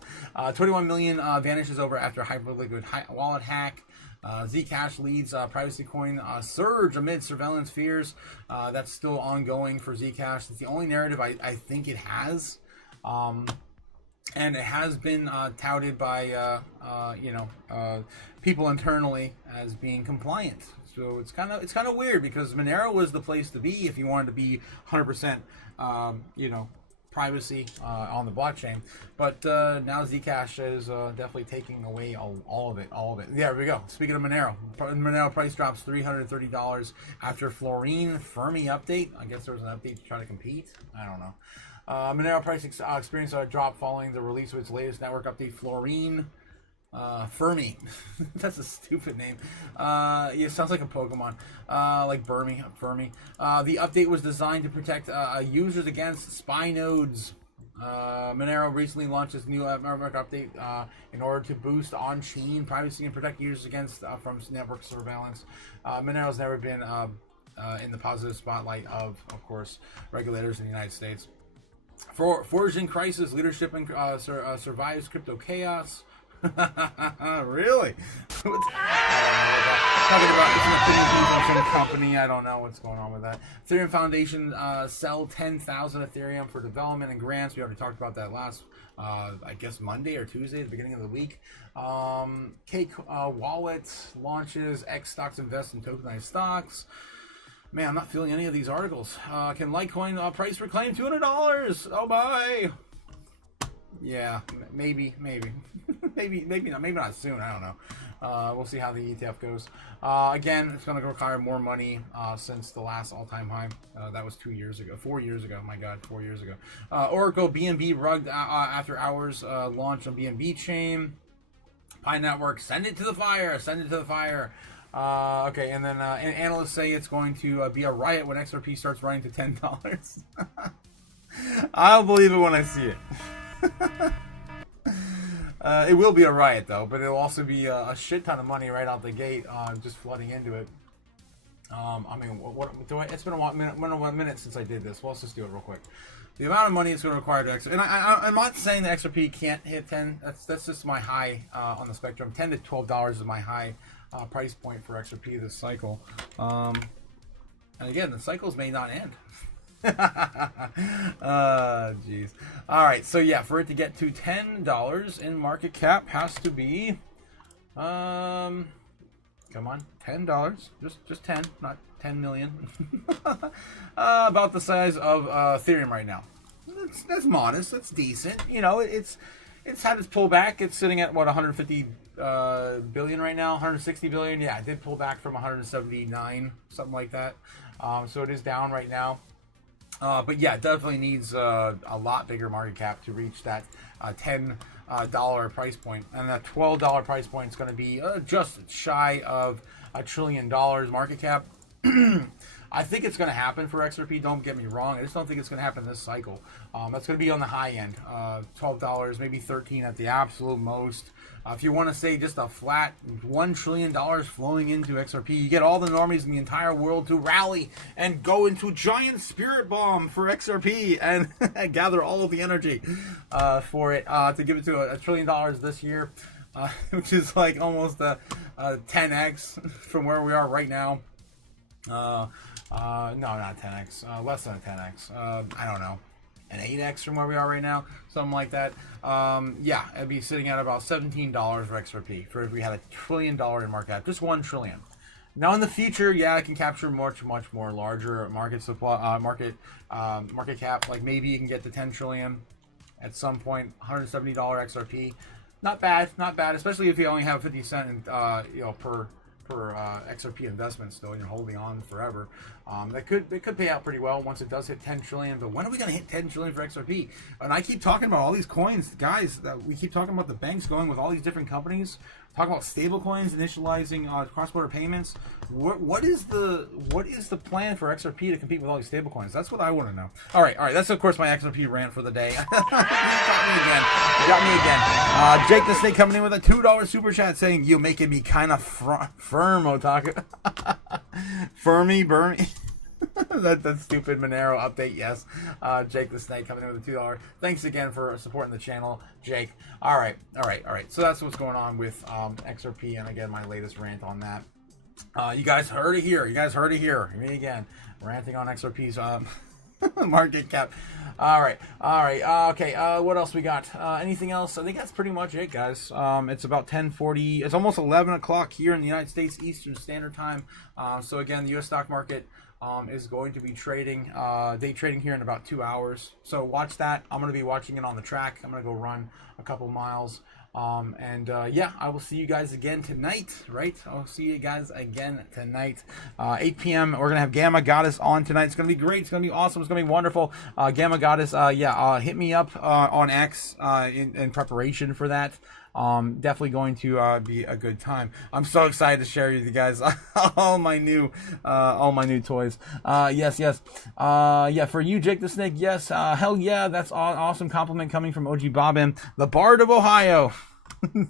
21 million vanishes over after hyperliquid wallet hack. Zcash leads privacy coin surge amid surveillance fears. That's still ongoing for Zcash. It's the only narrative I think it has. And it has been touted by people internally as being compliant. So it's kind of weird, because Monero was the place to be if you wanted to be 100% privacy on the blockchain. But now Zcash is definitely taking away all of it. There we go. Speaking of Monero price drops $330 after Florine Fermi update. I guess there was an update to try to compete. I don't know. Monero price experienced a drop following the release of its latest network update, Florine Fermi. That's a stupid name. It sounds like a Pokemon, like Fermi. The update was designed to protect users against spy nodes. Monero recently launched its new network update in order to boost on-chain privacy and protect users against from network surveillance. Monero's never been in the positive spotlight of course, regulators in the United States. Forging crisis, leadership and survives crypto chaos. Really? Talking about some company. I don't know what's going on with that. Ethereum Foundation sell 10,000 Ethereum for development and grants. We already talked about that last, I guess, Monday or Tuesday, at the beginning of the week. Cake Wallet launches X stocks invest in tokenized stocks. Man, I'm not feeling any of these articles. Can Litecoin price reclaim $200? Oh my! Yeah, maybe, maybe not soon. I don't know. We'll see how the ETF goes. Again, it's going to require more money since the last all-time high. That was 4 years ago. My God, 4 years ago. Oracle BNB rugged after hours launch on BNB chain. Pi Network, send it to the fire. Send it to the fire. Okay, and then analysts say it's going to be a riot when XRP starts running to $10. I'll believe it when I see it. It will be a riot though, but it'll also be a shit ton of money right out the gate, just flooding into it. I mean, what do I? It's been a minute since I did this. Well, let's just do it real quick. The amount of money it's going to require to XRP, and I'm not saying the XRP can't hit 10. That's just my high on the spectrum. $10 to $12 is my high price point for XRP this cycle. And again, the cycles may not end. Jeez. All right, so yeah, for it to get to $10 in market cap has to be, come on, $10, just 10, not 10 million. About the size of Ethereum right now. That's modest. That's decent. You know, it's had its pullback. It's sitting at what, 150 billion right now, 160 billion. Yeah, it did pull back from 179, something like that. So it is down right now. But yeah, it definitely needs a lot bigger market cap to reach that $10 price point. And that $12 price point is going to be just shy of $1 trillion market cap. I think it's going to happen for XRP, don't get me wrong. I just don't think it's going to happen this cycle. That's going to be on the high end, $12, maybe $13 at the absolute most. If you want to say just a flat $1 trillion flowing into XRP, you get all the normies in the entire world to rally and go into giant spirit bomb for XRP and gather all of the energy for it to give it to $1 trillion this year, which is like almost a 10x from where we are right now. No, not 10x. Less than a 10x. I don't know. An 8x from where we are right now. Something like that. Yeah, it'd be sitting at about $17 for XRP. For if we had $1 trillion in market cap. Just $1 trillion. Now in the future, yeah, it can capture much more larger market supply, market cap. Like maybe you can get to 10 trillion at some point. $170 XRP. Not bad, especially if you only have 50 cents per XRP investment still, you're holding on forever. They could pay out pretty well once it does hit 10 trillion. But when are we going to hit 10 trillion for XRP? And I keep talking about all these coins, guys. That we keep talking about the banks going with all these different companies. Talking about stable coins initializing cross-border payments. What is the plan for XRP to compete with all these stable coins? That's what I want to know. All right. That's of course my XRP rant for the day. You got me again. Jake the Snake coming in with a $2 super chat saying, "You making me kind of firm, Otaku." Burmy. that stupid Monero update. Yes. Jake the Snake coming in with a $2. Thanks again for supporting the channel, Jake. All right. So that's what's going on with XRP, and again, my latest rant on that. You guys heard it here. Me again, ranting on XRP's market cap. All right. Okay. What else we got? Anything else? I think that's pretty much it, guys. It's about 10:40. It's almost 11 o'clock here in the United States Eastern Standard Time. So again, the U.S. stock market is going to be trading, day trading here in about 2 hours. So watch that. I'm going to be watching it on the track. I'm going to go run a couple miles. Yeah, I will see you guys again tonight, right? I'll see you guys again tonight. 8 p.m. We're going to have Gamma Goddess on tonight. It's going to be great. It's going to be awesome. It's going to be wonderful. Gamma Goddess, hit me up on X in preparation for that. Definitely going to be a good time. I'm so excited to share with you guys all my new toys. Yes. Yeah, for you, Jake the Snake. Yes. Hell yeah, that's awesome compliment coming from OG Bobbin, the Bard of Ohio.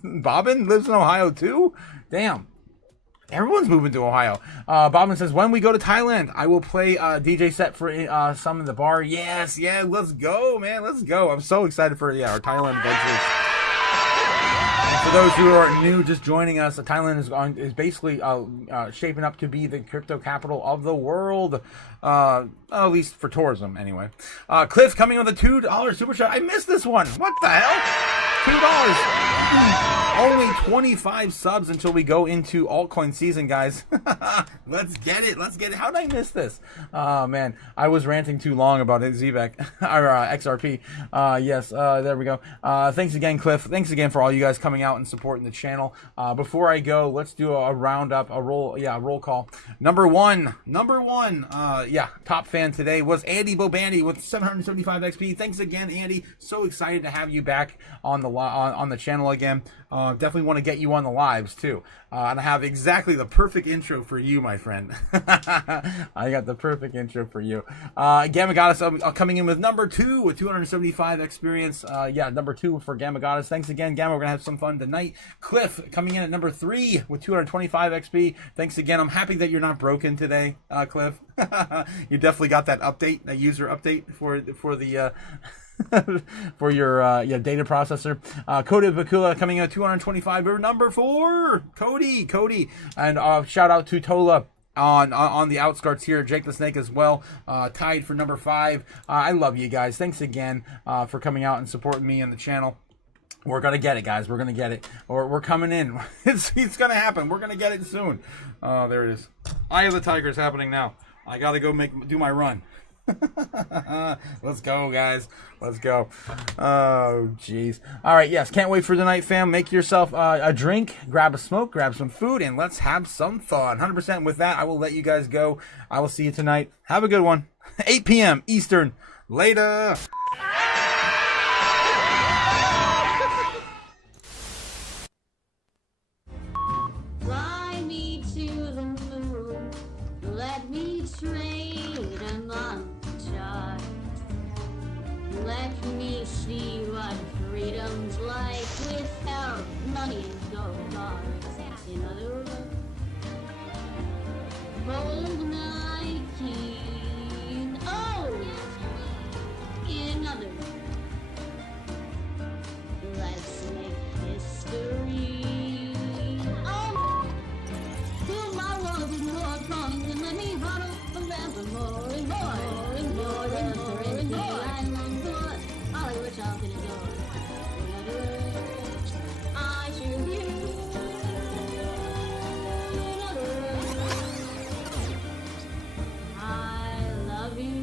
Bobbin lives in Ohio too. Damn. Everyone's moving to Ohio. Bobbin says, when we go to Thailand, I will play a DJ set for some in the bar. Yes, yeah, let's go, man. Let's go. I'm so excited for our Thailand adventures. For those who are new, just joining us, Thailand is basically shaping up to be the crypto capital of the world, at least for tourism, anyway. Cliff coming with a $2 super chat. I missed this one. What the hell? $2. Only 25 subs until we go into altcoin season, guys. Let's get it. How did I miss this? Oh, man. I was ranting too long about it, ZEBEC, or XRP. Yes, there we go. Thanks again, Cliff. Thanks again for all you guys coming out and supporting the channel. Before I go, let's do a roundup, a roll call. Number one, top fan today was Andy Bobandy with 775 XP. Thanks again, Andy. So excited to have you back on the channel again. Definitely want to get you on the lives, too. And I have exactly the perfect intro for you, my friend. I got the perfect intro for you. Gamma Goddess coming in with number 2 with 275 experience. Number 2 for Gamma Goddess. Thanks again, Gamma. We're going to have some fun tonight. Cliff coming in at number 3 with 225 XP. Thanks again. I'm happy that you're not broken today, Cliff. You definitely got that update, that user update for the... for your data processor. Cody Bakula coming in at 225. We're number 4. Cody. And shout out to Tola on the outskirts here. Jake the Snake as well. Tied for number 5. I love you guys. Thanks again for coming out and supporting me and the channel. We're going to get it, guys. We're going to get it. Or we're coming in. It's going to happen. We're going to get it soon. There it is. Eye of the Tiger is happening now. I got to go do my run. Let's go, guys. Let's go. Oh, jeez. All right, yes. Can't wait for tonight, fam. Make yourself a drink, grab a smoke, grab some food, and let's have some fun. 100% with that, I will let you guys go. I will see you tonight. Have a good one. 8 p.m. Eastern. Later. Fly me to the moon. Let me trade among stars. Let me see what freedom's like without money and gold bars. In other words, hold my king. Oh! In other words, let's make history. Oh! Fill my world with more coins and let me huddle forevermore and more and more and more and more. I long for all of which I'll get adored. In other words, I choose you. In other words, I love you.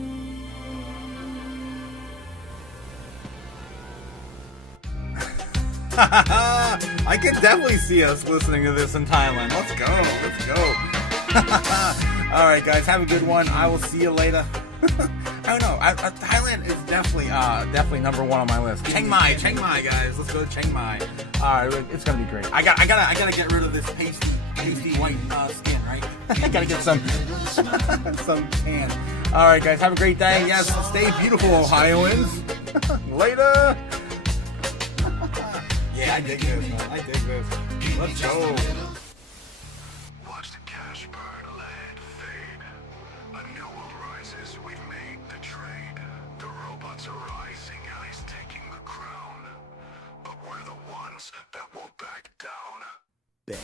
I can definitely see us listening to this in Thailand. Let's go. All right, guys, have a good one. I will see you later. I don't know. Thailand is definitely number 1 on my list. Chiang Mai, guys. Let's go to Chiang Mai. All right, it's gonna be great. I gotta get rid of this pasty white skin, right? I gotta get some tan. All right, guys, have a great day. Yes, stay beautiful, Ohioans. Later. Yeah, I dig this, man. I dig this. Let's go. Watch the cash burn, land fade. A new world rises, we've made the trade. The robots are rising, AI's taking the crown. But we're the ones that won't back down. Bang.